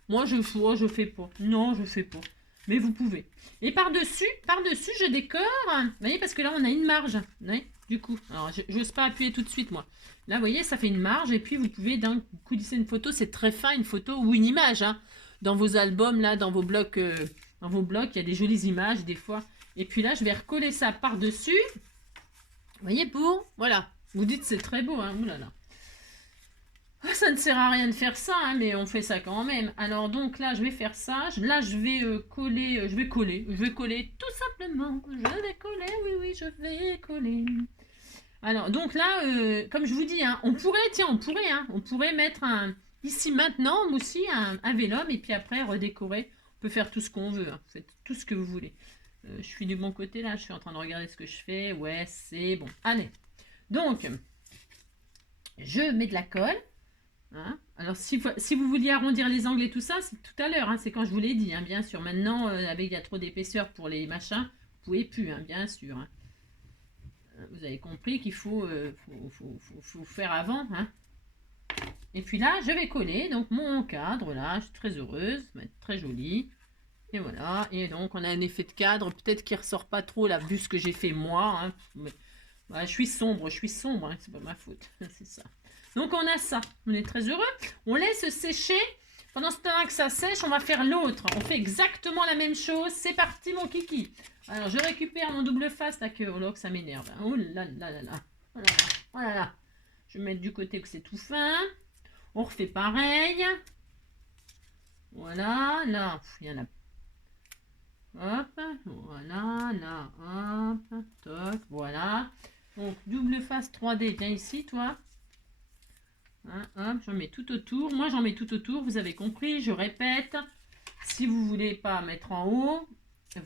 Moi, je fais pas. Non, je fais pas. Mais vous pouvez. Et par-dessus, je décore. Hein. Vous voyez, parce que là, on a une marge. Vous voyez, du coup, alors, j'ose pas appuyer tout de suite, moi. Là, vous voyez, ça fait une marge. Et puis, vous pouvez d'un coup glisser une photo. C'est très fin, une photo ou une image. Hein. Dans vos albums, là, dans vos blocs, il y a des jolies images, des fois. Et puis là, je vais recoller ça par-dessus. Vous voyez, voilà. Vous dites, c'est très beau, hein. Ouh là là. Ça ne sert à rien de faire ça, hein, mais on fait ça quand même. Alors donc là, je vais faire ça. Là, je vais coller. Je vais coller tout simplement. Je vais coller, oui, je vais coller. Alors donc là, comme je vous dis, hein, on pourrait mettre ici maintenant aussi un vélum et puis après redécorer. On peut faire tout ce qu'on veut. Hein. Faites tout ce que vous voulez. Je suis du bon côté là. Je suis en train de regarder ce que je fais. Ouais, c'est bon. Allez. Donc, je mets de la colle. Hein. Alors, si vous vouliez arrondir les angles et tout ça, c'est tout à l'heure, hein, c'est quand je vous l'ai dit, hein, bien sûr. Maintenant, avec il y a trop d'épaisseur pour les machins, vous pouvez plus, hein, bien sûr. Hein. Vous avez compris qu'il faut faire avant. Hein. Et puis là, je vais coller donc mon cadre, là, je suis très heureuse, ça va être très joli. Et voilà, et donc on a un effet de cadre, peut-être qu'il ressort pas trop là, vu ce que j'ai fait moi. Hein, mais, bah, je suis sombre, hein, c'est pas ma faute, c'est ça. Donc on a ça, on est très heureux. On laisse sécher. Pendant ce temps que ça sèche, on va faire l'autre. On fait exactement la même chose. C'est parti mon kiki. Alors je récupère mon double face là que ça m'énerve. Oh là là là là. Oh là là. Oh là là. Je vais mettre du côté que c'est tout fin. On refait pareil. Voilà, là, il y en a. Hop, voilà, là, hop, toc, voilà. Donc double face 3D, viens ici toi. Hein, hop, j'en mets tout autour. Moi, j'en mets tout autour. Vous avez compris, je répète. Si vous voulez pas mettre en haut,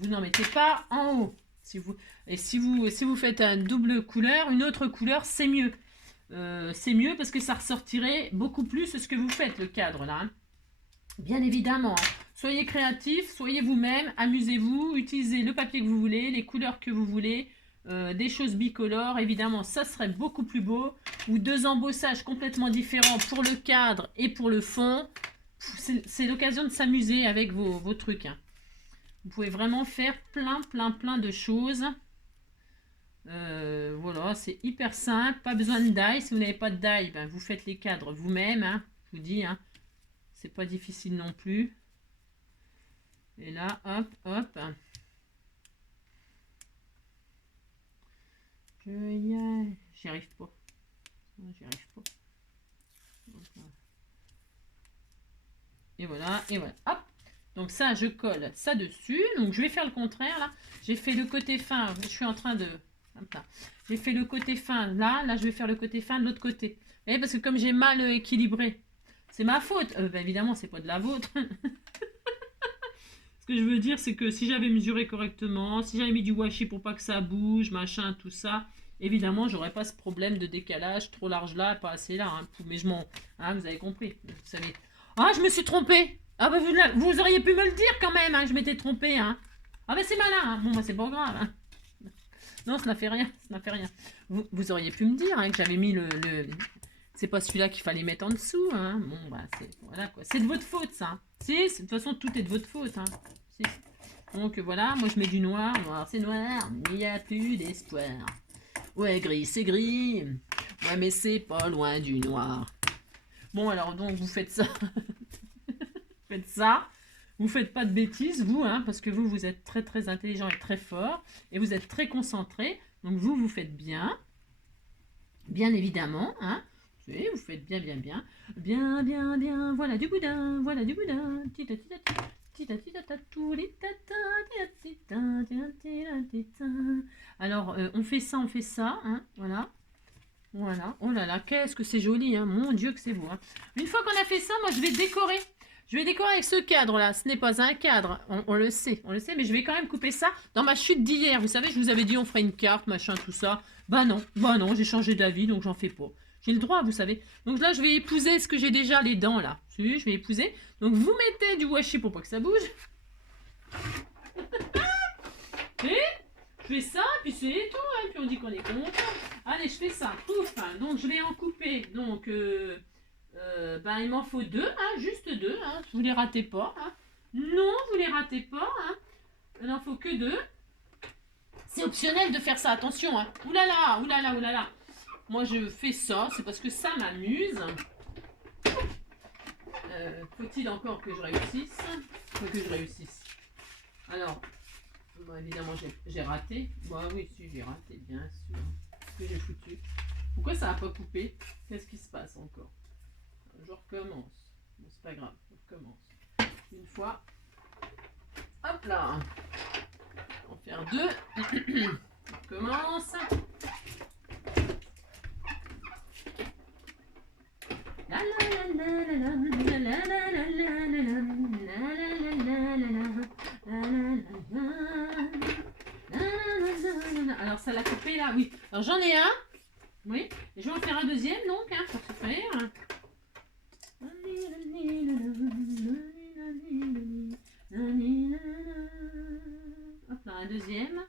vous n'en mettez pas en haut. Si vous faites une double couleur, une autre couleur, c'est mieux. C'est mieux parce que ça ressortirait beaucoup plus ce que vous faites, le cadre, là. Hein. Bien évidemment. Hein. Soyez créatifs, soyez vous-même, amusez-vous, utilisez le papier que vous voulez, les couleurs que vous voulez. Des choses bicolores, évidemment, ça serait beaucoup plus beau. Ou deux embossages complètement différents pour le cadre et pour le fond. C'est l'occasion de s'amuser avec vos trucs. Hein. Vous pouvez vraiment faire plein de choses. Voilà, c'est hyper simple. Pas besoin de die. Si vous n'avez pas de die, ben, vous faites les cadres vous-même. Hein. Je vous dis, hein. C'est pas difficile non plus. Et là, hop, hop. J'y arrive pas. Et voilà, hop. Donc ça, je colle ça dessus. Donc je vais faire le contraire là. J'ai fait le côté fin. Je suis en train de... Hop là. J'ai fait le côté fin là, là je vais faire le côté fin de l'autre côté. Et parce que comme j'ai mal équilibré, c'est ma faute. Ben évidemment, c'est pas de la vôtre. Ce que je veux dire, c'est que si j'avais mesuré correctement, si j'avais mis du washi pour pas que ça bouge, machin, tout ça, évidemment, j'aurais pas ce problème de décalage trop large là, pas assez là. Hein. Mais je m'en... Hein, vous avez compris. Vous savez. Ah, je me suis trompée. Ah, bah vous auriez pu me le dire quand même, hein, je m'étais trompée. Hein. Ah, bah c'est malin. Hein. Bon, bah c'est pas grave. Hein. Non, ça n'a fait rien. Ça n'a fait rien. Vous auriez pu me dire hein, que j'avais mis le... C'est pas celui-là qu'il fallait mettre en dessous. Hein. Bon, bah, c'est voilà, quoi. C'est de votre faute, ça. Si, de toute façon, tout est de votre faute. Hein. Si. Donc, voilà, moi, je mets du noir. Noir, c'est noir. Il n'y a plus d'espoir. Ouais, gris, c'est gris. Ouais, mais c'est pas loin du noir. Bon, alors, donc, vous faites ça. Faites ça. Vous faites pas de bêtises, vous, hein, parce que vous êtes très, très intelligent et très fort. Et vous êtes très concentré. Donc, vous faites bien. Bien évidemment, hein. Vous faites bien, bien, bien. Bien, bien, bien. Voilà du boudin. Voilà du boudin. Alors, on fait ça. Hein, voilà. Voilà. Oh là là, qu'est-ce que c'est joli. Hein. Mon Dieu que c'est beau. Hein. Une fois qu'on a fait ça, moi, je vais décorer. Je vais décorer avec ce cadre-là. Ce n'est pas un cadre. On le sait. On le sait. Mais je vais quand même couper ça dans ma chute d'hier. Vous savez, je vous avais dit on ferait une carte, machin, tout ça. Bah non, j'ai changé d'avis, donc j'en fais pas. J'ai le droit, vous savez. Donc là, je vais épouser ce que j'ai déjà, les dents, là. Si, je vais épouser. Donc, vous mettez du washi pour pas que ça bouge. Et je fais ça, puis c'est tout. Hein, puis on dit qu'on est content. Allez, je fais ça. Pouf. Donc, je vais en couper. Donc, il m'en faut 2. Hein, juste 2. Hein. Vous les ratez pas. Hein. Non, vous les ratez pas. Hein. Il n'en faut que 2. C'est optionnel de faire ça. Attention. Hein. Oulala, oulala, oulala. Moi, je fais ça, c'est parce que ça m'amuse. Faut-il encore que je réussisse? Faut que je réussisse. Alors, bon, évidemment, j'ai raté. Bah oui, si, j'ai raté, bien sûr. Qu'est-ce que j'ai foutu? Pourquoi ça n'a pas coupé? Qu'est-ce qui se passe encore? Je recommence. Bon, c'est pas grave, je recommence. Une fois. Hop là. On va faire 2. On recommence. Alors ça l'a coupé là, oui. Alors j'en ai un, oui. Et je vais en faire un deuxième donc, hein, pour se faire. Hop là, un deuxième.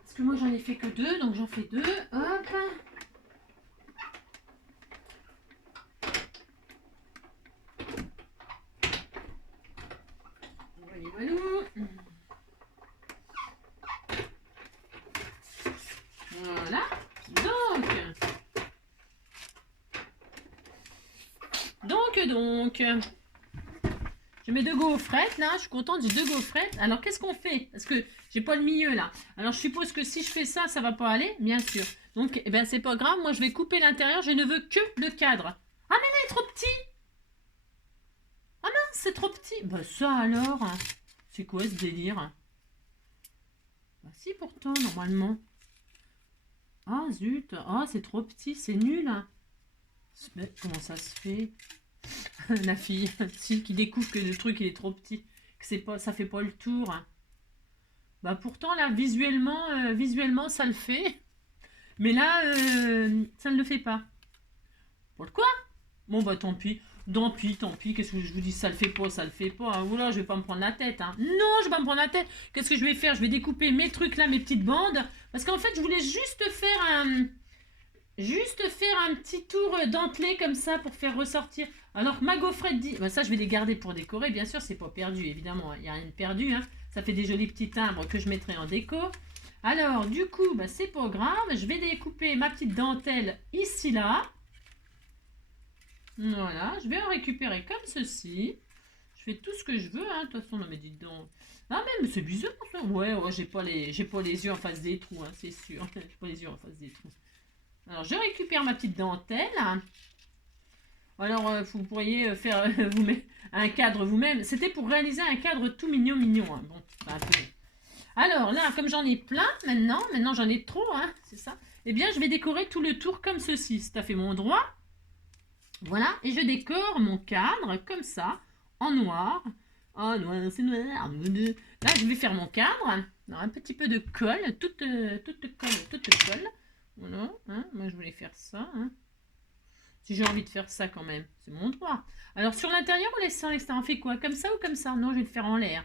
Parce que moi j'en ai fait que 2, donc j'en fais 2. Hop. Voilà. Donc, je mets 2 gaufrettes là. Je suis contente, j'ai 2 gaufrettes. Alors, qu'est-ce qu'on fait? Parce que j'ai pas le milieu là. Alors, je suppose que si je fais ça, ça va pas aller, bien sûr. Donc, eh ben, c'est pas grave. Moi, je vais couper l'intérieur. Je ne veux que le cadre. Ah, mais là, il est trop petit. Ah mince, c'est trop petit. Bah, ça alors. C'est quoi ce délire? Bah, si, pourtant, normalement. Ah, zut. Ah, c'est trop petit. C'est nul. Mais comment ça se fait? La fille, si, qui découvre que le truc il est trop petit, que c'est pas, ça fait pas le tour. Bah pourtant là visuellement ça le fait, mais là ça ne le fait pas. Pourquoi? Bon bah tant pis, qu'est-ce que je vous dis, ça le fait pas, hein. Oula, je vais pas me prendre la tête, hein. Non, je vais pas me prendre la tête. Qu'est-ce que je vais faire? Je vais découper mes trucs là, mes petites bandes, parce qu'en fait je voulais juste faire un petit tour dentelé comme ça pour faire ressortir. Alors ma gaufrette dit, bah, ça je vais les garder pour décorer, bien sûr c'est pas perdu évidemment, il n'y a rien de perdu, hein. Ça fait des jolis petits timbres que je mettrai en déco. Alors du coup bah, c'est pas grave, je vais découper ma petite dentelle ici là. Voilà, je vais en récupérer comme ceci. Je fais tout ce que je veux, hein. De toute façon, non mais dites donc. Ah mais c'est bizarre ça. Ouais, j'ai pas les yeux en face des trous, hein, c'est sûr. J'ai pas les yeux en face des trous. Alors, je récupère ma petite dentelle. Alors, vous pourriez faire vous un cadre vous-même. C'était pour réaliser un cadre tout mignon. Hein. Bon, c'est un peu... Alors là, comme j'en ai plein maintenant j'en ai trop, hein, c'est ça. Eh bien, je vais décorer tout le tour comme ceci. C'est tout à fait mon droit. Voilà, et je décore mon cadre comme ça, en noir. Oh, noir, c'est noir. Là, je vais faire mon cadre. Alors, un petit peu de colle, toute colle. Voilà, hein, moi je voulais faire ça. Hein. Si j'ai envie de faire ça quand même, c'est mon droit. Alors, sur l'intérieur, on laisse ça à l'extérieur. On fait quoi? Comme ça ou comme ça? Non, je vais le faire en l'air.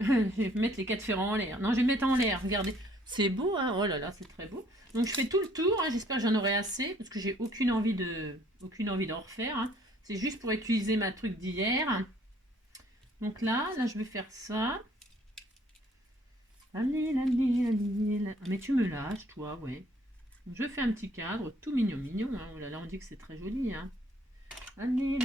Je vais mettre les 4 ferrants en l'air. Non, je vais le mettre en l'air. Regardez. C'est beau, hein? Oh là là, c'est très beau. Donc, je fais tout le tour. Hein. J'espère que j'en aurai assez. Parce que j'ai aucune envie d'en refaire. Hein. C'est juste pour utiliser ma truc d'hier. Donc là, je vais faire ça. Allez. Ah, mais tu me lâches, toi, ouais. Donc, je fais un petit cadre tout mignon. Hein. Oh là là, on dit que c'est très joli. Hein. Allez.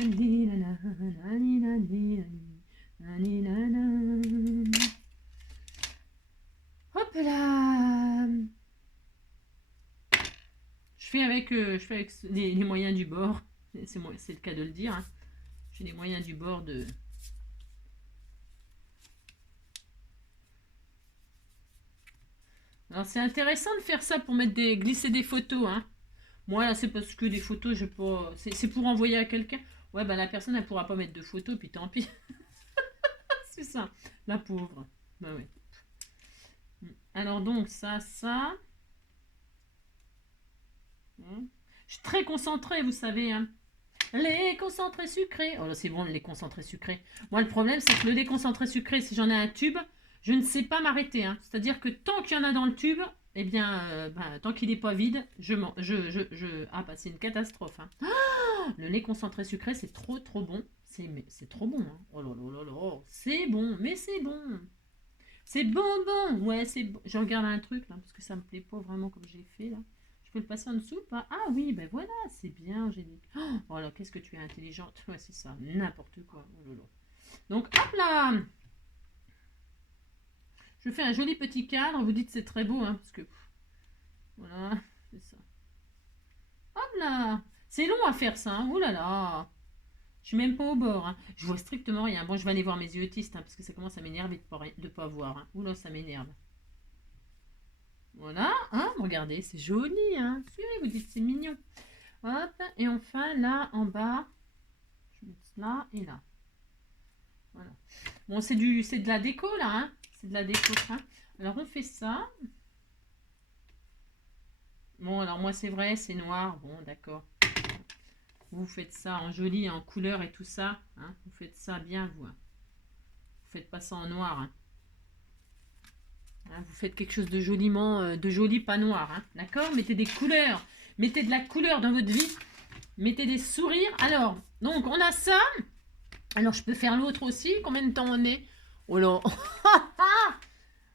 Hop là. Je fais avec les moyens du bord. C'est le cas de le dire. Hein. J'ai les moyens du bord de... Alors c'est intéressant de faire ça pour glisser des photos. Hein. Moi là c'est parce que des photos, je pas. C'est pour envoyer à quelqu'un. Ouais bah la personne elle pourra pas mettre de photos, puis tant pis. C'est ça. La pauvre. Bah ouais. Alors donc ça. Je suis très concentrée, vous savez. Hein. Les concentrés sucrés. Oh là, c'est bon, les concentrés sucrés. Moi, le problème, c'est que le lait concentré sucré, si j'en ai un tube, je ne sais pas m'arrêter. Hein. C'est-à-dire que tant qu'il y en a dans le tube, eh bien, tant qu'il n'est pas vide, Ah, bah, c'est une catastrophe. Hein. Oh, le lait concentré sucré, c'est trop bon. C'est trop bon. Hein. Oh là là là là. C'est bon, mais c'est bon. C'est bon. Ouais, c'est bon. Je regarde un truc, là, parce que ça me plaît pas vraiment comme j'ai fait, là. Je peux le passer en dessous ou pas? Ah oui, ben voilà, c'est bien, j'ai dit. Oh là, qu'est-ce que tu es intelligente. Ouais, c'est ça, n'importe quoi. Oh là là. Donc, hop là. Je fais un joli petit cadre. Vous dites c'est très beau, hein, parce que... Voilà, c'est ça. Hop là. C'est long à faire ça, hein. Oh là là. Je suis même pas au bord. Hein. Je vois strictement rien. Bon, je vais aller voir mes yeux-autistes, hein, parce que ça commence à m'énerver de pas voir. Hein. Oula, ça m'énerve. Voilà, hein, regardez, c'est joli, hein. Si, vous dites c'est mignon. Hop, et enfin là en bas, je mets là et là. Voilà. Bon, c'est de la déco là, hein. C'est de la déco. Hein. Alors on fait ça. Bon, alors moi c'est vrai, c'est noir. Bon, d'accord. Vous faites ça en joli, en couleur et tout ça. Hein. Vous faites ça bien, vous. Hein. Vous faites pas ça en noir. Hein. Hein, vous faites quelque chose de joli, pas noir. Hein. D'accord. Mettez des couleurs. Mettez de la couleur dans votre vie. Mettez des sourires. Alors, donc on a ça. Alors, je peux faire l'autre aussi. Combien de temps on est? Oh là.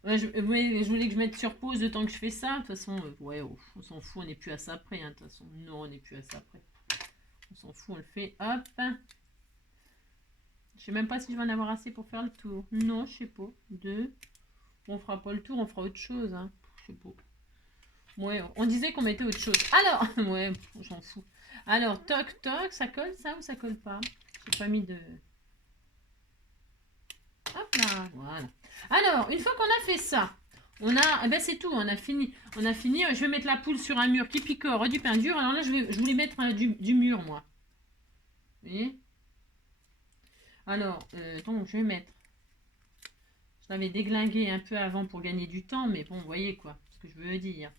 Ouais, je voulais que je mette sur pause le temps que je fais ça. De toute façon, ouais, on s'en fout. On n'est plus à ça près. Hein, de toute façon, non, on n'est plus à ça près. On s'en fout, on le fait. Hop. Je sais même pas si je vais en avoir assez pour faire le tour. Non, je sais pas. 2. On fera pas le tour, on fera autre chose. Hein. Je sais pas. Ouais, on disait qu'on mettait autre chose. Alors, ouais, j'en fous. Alors, toc, ça colle ça ou ça colle pas? J'ai pas mis de... Hop là, voilà. Alors, une fois qu'on a fait ça, eh ben c'est tout, on a fini. Je vais mettre la poule sur un mur qui picore du pain dur. Alors là, je voulais mettre du mur, moi. Vous voyez? Alors, donc, je vais mettre... Je l'avais déglingué un peu avant pour gagner du temps, mais bon, vous voyez quoi, ce que je veux dire.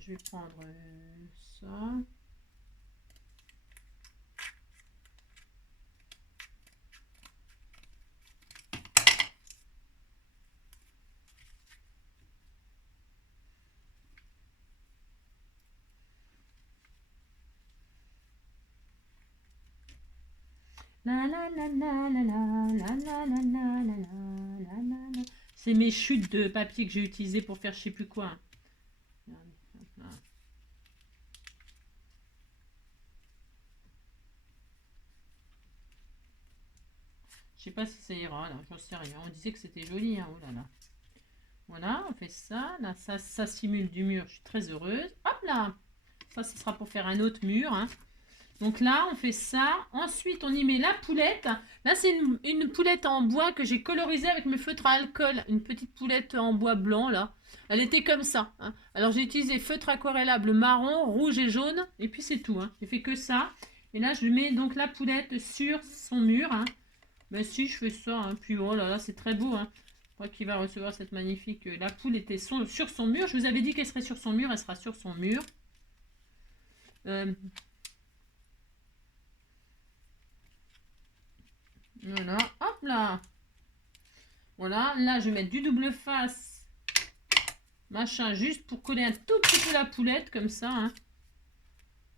Je vais prendre ça. C'est mes chutes de papier que j'ai utilisées pour faire je sais plus quoi. Je sais pas si ça ira, là, j'en sais rien. On disait que c'était joli, hein, oh là là. Voilà, on fait ça. Là, ça simule du mur, je suis très heureuse. Hop là! Ça, ce sera pour faire un autre mur. Hein. Donc là, on fait ça. Ensuite, on y met la poulette. Là, c'est une poulette en bois que j'ai colorisée avec mes feutres à alcool. Une petite poulette en bois blanc, là. Elle était comme ça. Hein. Alors, j'ai utilisé feutre aquarellable marron, rouge et jaune. Et puis, c'est tout. Hein. J'ai fait que ça. Et là, je mets donc la poulette sur son mur. Hein. Ben si, je fais ça. Hein. Puis, oh là là, c'est très beau. Hein. Je crois qu'il va recevoir cette magnifique... La poule était sur son mur. Je vous avais dit qu'elle serait sur son mur. Elle sera sur son mur. Voilà, hop là. Voilà, là je vais mettre du double face, machin, juste pour coller un tout petit peu la poulette, comme ça. Hein.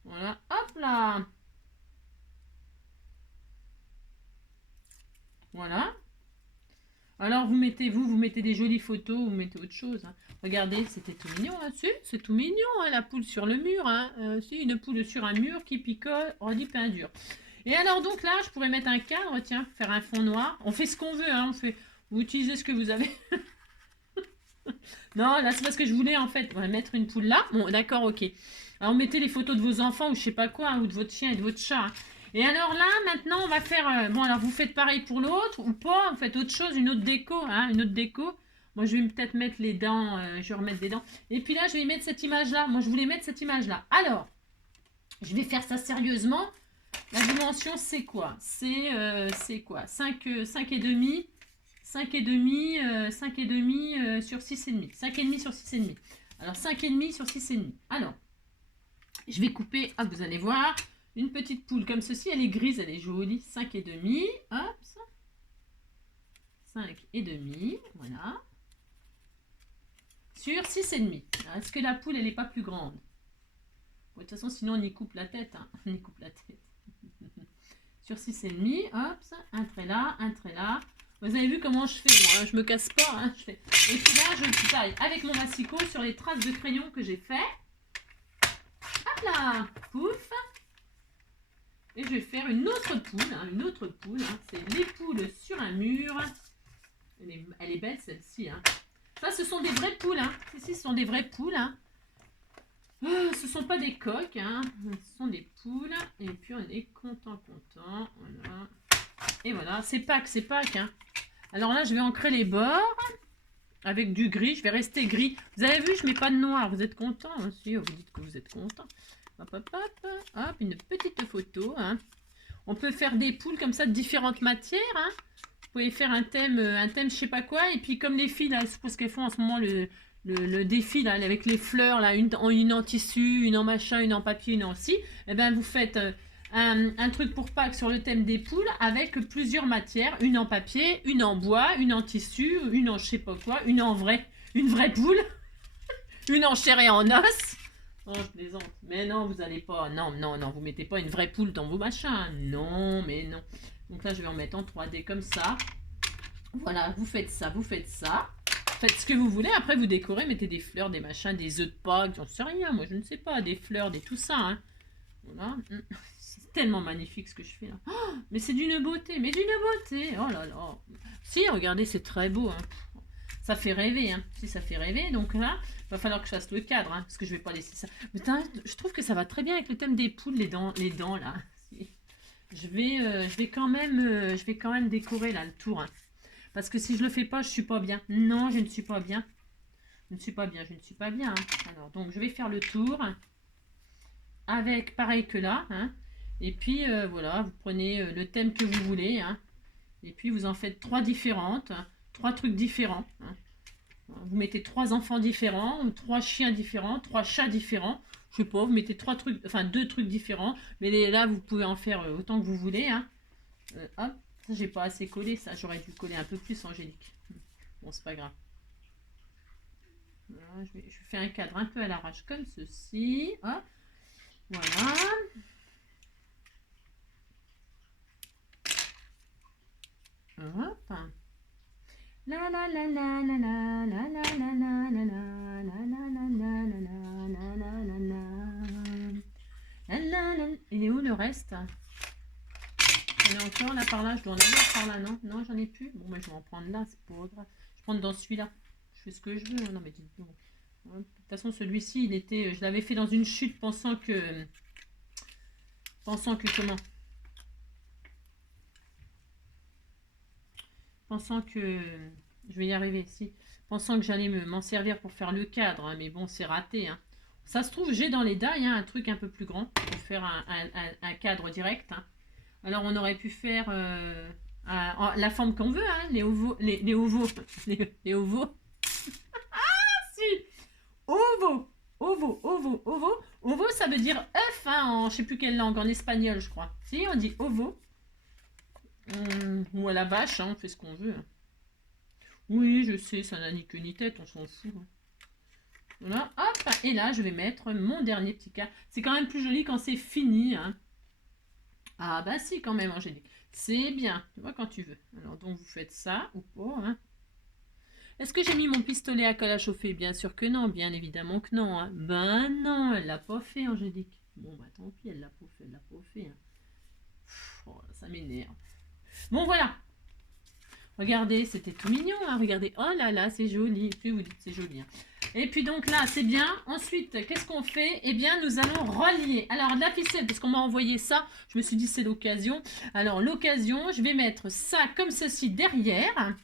Voilà, hop là. Voilà. Alors vous mettez des jolies photos, vous mettez autre chose. Hein. Regardez, c'était tout mignon là-dessus. C'est tout mignon, hein, la poule sur le mur. Hein. C'est une poule sur un mur qui picole, redit pain dur. Et alors donc là, je pourrais mettre un cadre, tiens, faire un fond noir. On fait ce qu'on veut, hein, vous utilisez ce que vous avez. Non, là c'est parce que je voulais en fait mettre une poule là. Bon, d'accord, ok. Alors mettez les photos de vos enfants ou je sais pas quoi, hein, ou de votre chien et de votre chat. Hein. Et alors là, maintenant, on va faire... bon, alors vous faites pareil pour l'autre ou pas, vous faites autre chose, une autre déco, hein, une autre déco. Moi, je vais peut-être mettre les dents, je vais remettre des dents. Et puis là, je vais mettre cette image-là. Moi, je voulais mettre cette image-là. Alors, je vais faire ça sérieusement. La dimension, c'est quoi? C'est quoi? 5 et demi. 5 et demi sur 6,5. 5 et demi sur 6,5. Alors, 5 et demi sur 6,5. Alors, je vais couper, hop, vous allez voir, une petite poule comme ceci. Elle est grise, elle est jolie. 5 et demi, hop. 5 et demi, voilà. Sur 6,5. Est-ce que la poule, elle n'est pas plus grande? Bon, de toute façon, sinon, on y coupe la tête. Hein. On y coupe la tête. Sur 6,5, hop, un trait là, un trait là. Vous avez vu comment je fais, moi, je me casse pas. Hein, je fais. Et puis là, je taille avec mon massicot sur les traces de crayon que j'ai fait. Hop là, pouf. Et je vais faire une autre poule, hein, une autre poule. Hein, c'est les poules sur un mur. Elle est belle celle-ci. Hein. Ça, ce sont des vraies poules. Hein. Ici, ce sont des vraies poules. Hein. Ce ne sont pas des coques, hein. Ce sont des poules. Et puis on est content. Voilà. Et voilà, c'est Pâques. Hein. Alors là, je vais ancrer les bords avec du gris. Je vais rester gris. Vous avez vu, je ne mets pas de noir. Vous êtes content aussi. Vous dites que vous êtes content. Hop, hop, hop. Hop, une petite photo. Hein. On peut faire des poules comme ça de différentes matières. Hein. Vous pouvez faire un thème, je sais pas quoi. Et puis comme les filles, là, je suppose qu'elles font en ce moment le défi là, avec les fleurs, là, une en tissu, une en machin, une en papier, une en scie. Et ben vous faites un truc pour Pâques sur le thème des poules avec plusieurs matières. Une en papier, une en bois, une en tissu, une en je sais pas quoi, une vraie poule, une en chair et en os. Oh, je plaisante. Mais non, vous allez pas. Non, vous mettez pas une vraie poule dans vos machins. Non, mais non. Donc là, je vais en mettre en 3D comme ça. Voilà, vous faites ça. Faites ce que vous voulez. Après, vous décorez, mettez des fleurs, des machins, des œufs de Pâques, j'en sais rien. Moi, je ne sais pas. Des fleurs, des tout ça. Hein. Voilà. C'est tellement magnifique ce que je fais là. Oh, mais c'est d'une beauté. Oh là là. Si, regardez, c'est très beau. Hein. Ça fait rêver. Hein. Si, ça fait rêver. Donc là, il va falloir que je fasse le cadre. Hein, parce que je vais pas laisser ça. Mais je trouve que ça va très bien avec le thème des poules, les dents là. Je vais quand même décorer là le tour. Hein. Parce que si je le fais pas, je suis pas bien. Non, je ne suis pas bien. Je ne suis pas bien. Hein. Alors, donc, je vais faire le tour. Avec, pareil que là. Hein. Et puis, voilà, vous prenez le thème que vous voulez. Hein. Et puis, vous en faites 3 différentes. 3 trucs différents. Hein. Vous mettez 3 enfants différents, 3 chiens différents, 3 chats différents. Je sais pas, vous mettez 2 trucs différents. Mais là, vous pouvez en faire autant que vous voulez. Hein. Hop. Ça, j'ai pas assez collé, ça. J'aurais dû coller un peu plus, Angélique. Bon, c'est pas grave. Voilà, je fais un cadre un peu à l'arrache comme ceci. Hop. Voilà. Hop. La la la la la la la la la la la la la la la la. Il est où le reste? J'en ai encore là par là, je dois en avoir par là, non? Non, j'en ai plus. Bon, mais je vais en prendre là, c'est pas grave. Je prends dans celui-là. Je fais ce que je veux. Non, mais dites donc. De toute façon, celui-ci, je l'avais fait dans une chute pensant Pensant que comment? Pensant que... Je vais y arriver, si. Pensant que j'allais m'en servir pour faire le cadre, hein, mais bon, c'est raté. Hein. Ça se trouve, j'ai dans les dailles un truc un peu plus grand pour faire un cadre direct. Hein. Alors, on aurait pu faire la forme qu'on veut, hein, les ovaux. Les ovaux. Les ovaux. Si! Ovo! Ovo, ovo, ovo. Ovo, ça veut dire œuf, hein, en je sais plus quelle langue, en espagnol, je crois. Si, on dit ovo. Ou à la vache, hein, on fait ce qu'on veut. Hein. Oui, je sais, ça n'a ni queue ni tête, on s'en fout. Hein. Voilà, hop, et là, je vais mettre mon dernier petit cas. C'est quand même plus joli quand c'est fini. Hein. Ah bah si, quand même, Angélique. C'est bien, tu vois, quand tu veux. Alors, donc, vous faites ça ou pas. Hein. Est-ce que j'ai mis mon pistolet à colle à chauffer? Bien sûr que non, bien évidemment que non. Hein. Ben non, elle l'a pas fait, Angélique. Bon, bah tant pis, elle l'a pas fait, elle l'a pas fait. Hein. Pff, oh, ça m'énerve. Bon, voilà. Regardez, c'était tout mignon, hein. Regardez, oh là là, c'est joli. Puis vous dites, c'est joli. Hein. Et puis donc là, c'est bien. Ensuite, qu'est-ce qu'on fait? Eh bien, nous allons relier. Alors, la ficelle, parce qu'on m'a envoyé ça, je me suis dit, c'est l'occasion. Alors, l'occasion, je vais mettre ça comme ceci derrière,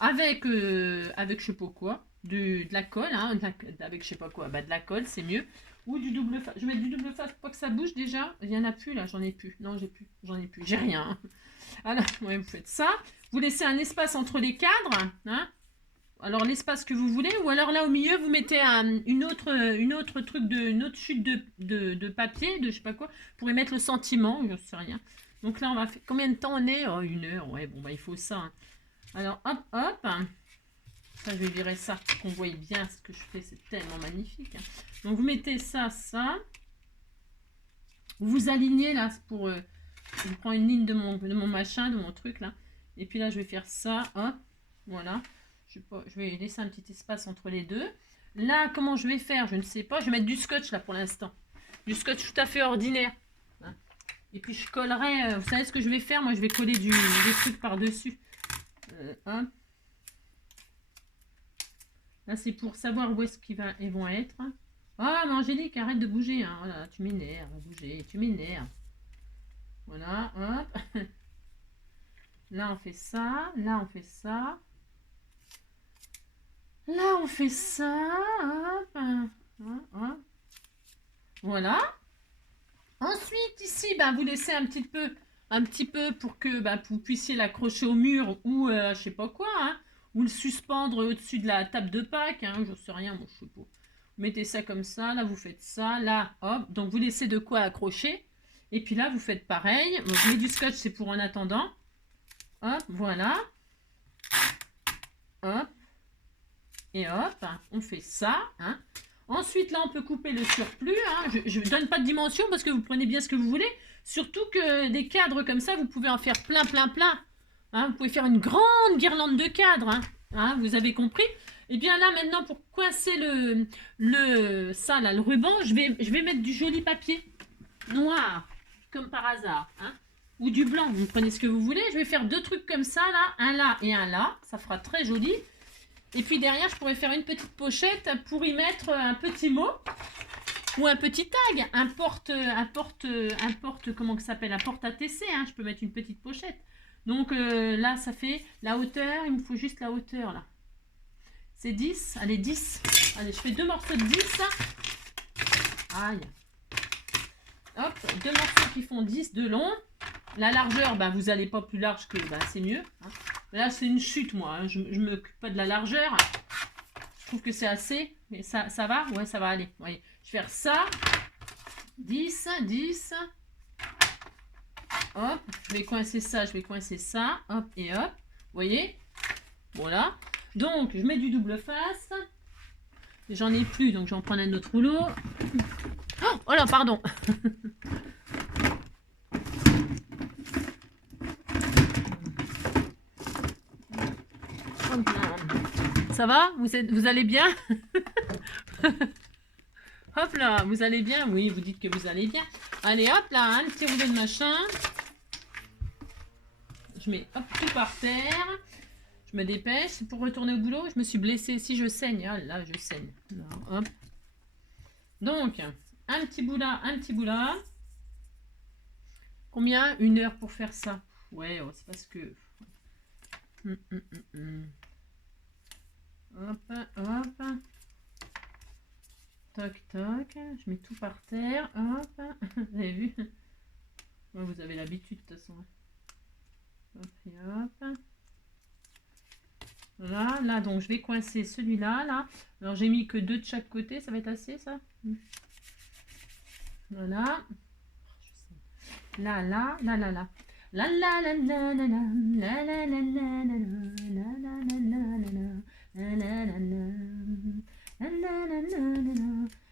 avec je sais pas quoi, de la colle, hein, avec je sais pas quoi, bah, de la colle, c'est mieux. Ou du double face. Je vais mettre du double face pour pas que ça bouge déjà. Il y en a plus là, j'en ai plus. Non, j'en ai plus. J'ai rien. Alors, ouais, vous faites ça. Vous laissez un espace entre les cadres. Hein. Alors, l'espace que vous voulez. Ou alors là, au milieu, vous mettez une autre chute de papier, de je sais pas quoi, pour y mettre le sentiment. Je sais rien. Donc là, on va faire... Combien de temps on est? Oh, 1 heure. Ouais, bon, bah, il faut ça. Hein. Alors, hop, hop. Ça, je vais virer ça pour qu'on voie bien ce que je fais. C'est tellement magnifique. Hein. Donc, vous mettez ça, ça. Vous vous alignez là pour... je prends une ligne de mon machin, de mon truc là. Et puis là, je vais faire ça. Hop, voilà. Je vais laisser un petit espace entre les deux. Là, comment je vais faire? Je ne sais pas. Je vais mettre du scotch là pour l'instant. Du scotch tout à fait ordinaire. Hein. Et puis, je collerai... vous savez ce que je vais faire? Moi, je vais coller des trucs par-dessus. Hop. Là, c'est pour savoir où est-ce qu'ils vont être. Ah, mais Angélique, arrête de bouger. Hein. Oh là, tu m'énerves, bouger, tu m'énerves. Voilà, hop. Là, on fait ça. Là, on fait ça. Là, on fait ça. Hop. Hop. Voilà. Ensuite, ici, ben, vous laissez un petit peu pour que vous puissiez l'accrocher au mur ou je sais pas quoi. Hein. Ou le suspendre au-dessus de la table de Pâques, hein, je sais rien, moi je sais pas. Vous mettez ça comme ça, là vous faites ça, là, hop, donc vous laissez de quoi accrocher. Et puis là vous faites pareil, donc, je mets du scotch, c'est pour en attendant. Hop, voilà. Hop. Et hop, on fait ça. Hein. Ensuite là on peut couper le surplus. Hein. Je ne donne pas de dimension parce que vous prenez bien ce que vous voulez. Surtout que des cadres comme ça, vous pouvez en faire plein, plein, plein. Hein, vous pouvez faire une grande guirlande de cadres, hein, vous avez compris? Et bien là, maintenant, pour coincer le ruban, je vais mettre du joli papier noir, comme par hasard. Hein, ou du blanc, vous prenez ce que vous voulez. Je vais faire 2 trucs comme ça, là, un là et un là. Ça fera très joli. Et puis derrière, je pourrais faire une petite pochette pour y mettre un petit mot. Ou un petit tag, un porte comment ça s'appelle? Un porte ATC, hein, je peux mettre une petite pochette. Donc là, ça fait la hauteur. Il me faut juste la hauteur là. C'est 10. Allez, 10. Allez, je fais 2 morceaux de 10. Aïe. Hop, 2 morceaux qui font 10 de long. La largeur, vous n'allez pas plus large que... c'est mieux. Hein. Là, c'est une chute, moi. Hein. Je ne m'occupe pas de la largeur. Je trouve que c'est assez. Mais ça va? Ouais, ça va aller. Voyez. Je vais faire ça. 10, 10. Hop, je vais coincer ça, hop et hop, vous voyez, voilà, donc je mets du double face, j'en ai plus, donc j'en prends un autre rouleau, oh là, pardon, ça va, vous allez bien? Hop là, vous allez bien? Oui, vous dites que vous allez bien. Allez, hop là, un petit rouleau de machin. Je mets hop, tout par terre. Je me dépêche. C'est pour retourner au boulot. Je me suis blessée. Si je saigne, ah là, je saigne. Là, hop. Donc, un petit bout là, un petit bout là. Combien? 1 heure pour faire ça. Ouais, oh, c'est parce que... Hop, hop. Toc, toc. Je mets tout par terre. Hop. Vous avez vu? Ouais, vous avez l'habitude de toute façon. Hop et hop. Voilà, là, donc je vais coincer celui-là, là. Alors, j'ai mis que 2 de chaque côté. Ça va être assez, ça? Voilà. Là, là, là, là, là. La la la la la la la la la la la la la la la la.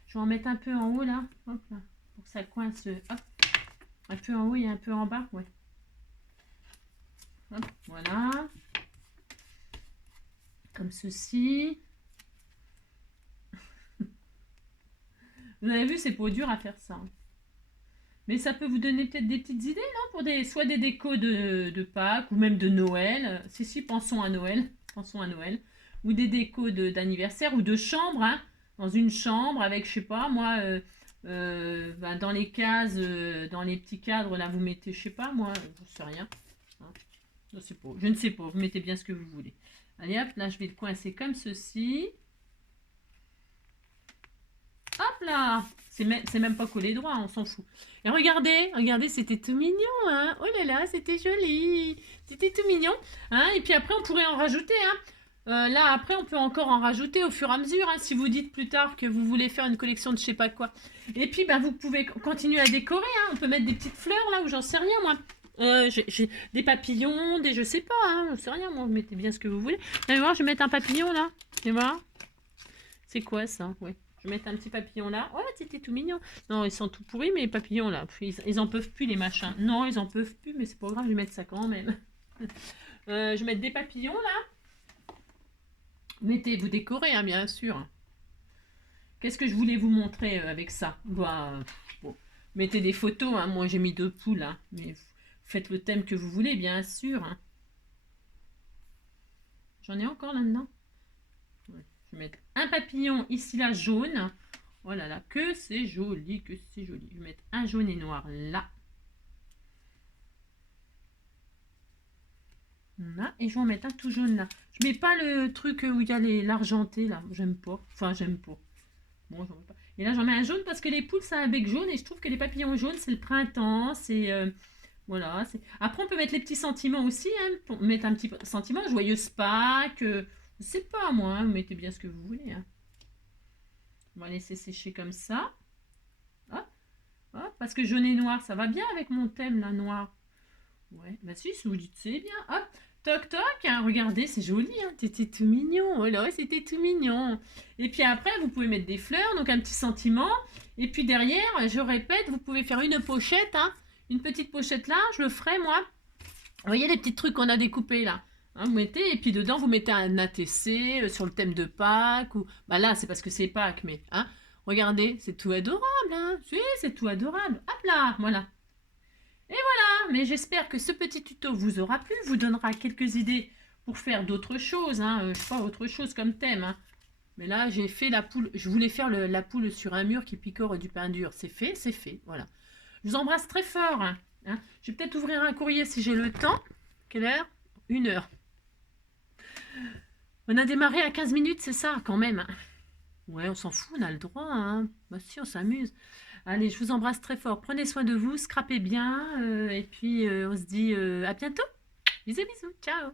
Je vais en mettre un peu en haut là, hop là, pour que ça coince, hop, un peu en haut et un peu en bas, ouais. Hop, voilà, comme ceci. Vous avez vu, c'est pas dur à faire ça. Mais ça peut vous donner peut-être des petites idées, non? Pour soit des décos de Pâques ou même de Noël. Si, pensons à Noël. Pensons à Noël. Ou des décos d'anniversaire ou de chambre, hein. Dans une chambre avec, je sais pas, moi, dans les cases, dans les petits cadres, là, vous mettez, je sais pas, moi, je sais rien. Hein. Je ne sais pas. Vous mettez bien ce que vous voulez. Allez, hop, là, je vais le coincer comme ceci. Hop là! C'est même pas collé droit, on s'en fout. Et regardez, c'était tout mignon, hein. Oh là là, c'était joli. C'était tout mignon. Hein. Et puis après, on pourrait en rajouter, hein. Là, après, on peut encore en rajouter au fur et à mesure, hein, si vous dites plus tard que vous voulez faire une collection de je sais pas quoi. Et puis, ben, vous pouvez continuer à décorer, hein. On peut mettre des petites fleurs, là, où j'en sais rien, moi. J'ai des papillons, des je sais pas, hein. Je sais rien, moi. Vous mettez bien ce que vous voulez. Allez voir, je vais mettre un papillon, là. Tu vois? C'est quoi, ça? Ouais. Je vais mettre un petit papillon là. Oh, c'était tout mignon. Non, ils sont tout pourris, mais les papillons là, ils en peuvent plus, les machins. Non, ils en peuvent plus, mais c'est pas grave, je vais mettre ça quand même. Je vais mettre des papillons là. Mettez, vous décorez, hein, bien sûr. Qu'est-ce que je voulais vous montrer avec ça? Bon, mettez des photos, hein. Moi j'ai mis 2 poules, hein. Mais faites le thème que vous voulez, bien sûr. Hein. J'en ai encore là-dedans. Je vais mettre un papillon ici là jaune. Oh là là, que c'est joli, que c'est joli. Je vais mettre un jaune et noir là. Là. Et je vais en mettre un tout jaune là. Je mets pas le truc où il y a l'argenté là. J'aime pas. Enfin, j'aime pas. Bon, j'en veux pas. Et là, j'en mets un jaune parce que les poules, ça a un bec jaune. Et je trouve que les papillons jaunes, c'est le printemps. C'est... voilà. Après, on peut mettre les petits sentiments aussi. Hein, pour mettre un petit sentiment. Joyeuse Pâques. Je sais pas moi, hein, vous mettez bien ce que vous voulez. Hein. On va laisser sécher comme ça. Hop, hop, parce que jaune et noir, ça va bien avec mon thème là, noir. Ouais, bah si vous dites c'est bien. Hop, toc toc, hein, regardez, c'est joli, hein, c'était tout mignon. Oh là, c'était tout mignon. Et puis après, vous pouvez mettre des fleurs, donc un petit sentiment. Et puis derrière, je répète, vous pouvez faire une pochette, hein, une petite pochette là, je le ferai moi. Vous voyez les petits trucs qu'on a découpés là. Hein, vous mettez, et puis dedans, vous mettez un ATC sur le thème de Pâques. Ou... Bah là, c'est parce que c'est Pâques, mais... Hein, regardez, c'est tout adorable. Hein. Oui, c'est tout adorable. Hop là, voilà. Et voilà, mais j'espère que ce petit tuto vous aura plu, vous donnera quelques idées pour faire d'autres choses. Hein. Je sais pas, autre chose comme thème. Hein. Mais là, j'ai fait la poule. Je voulais faire la poule sur un mur qui picore du pain dur. C'est fait, voilà. Je vous embrasse très fort. Hein. Je vais peut-être ouvrir un courrier si j'ai le temps. Quelle heure? 1 heure. On a démarré à 15 minutes, c'est ça, quand même. Ouais, on s'en fout, on a le droit. Hein. Bah si, on s'amuse. Allez, je vous embrasse très fort. Prenez soin de vous, scrapez bien. Et puis, on se dit à bientôt. Bisous, bisous. Ciao.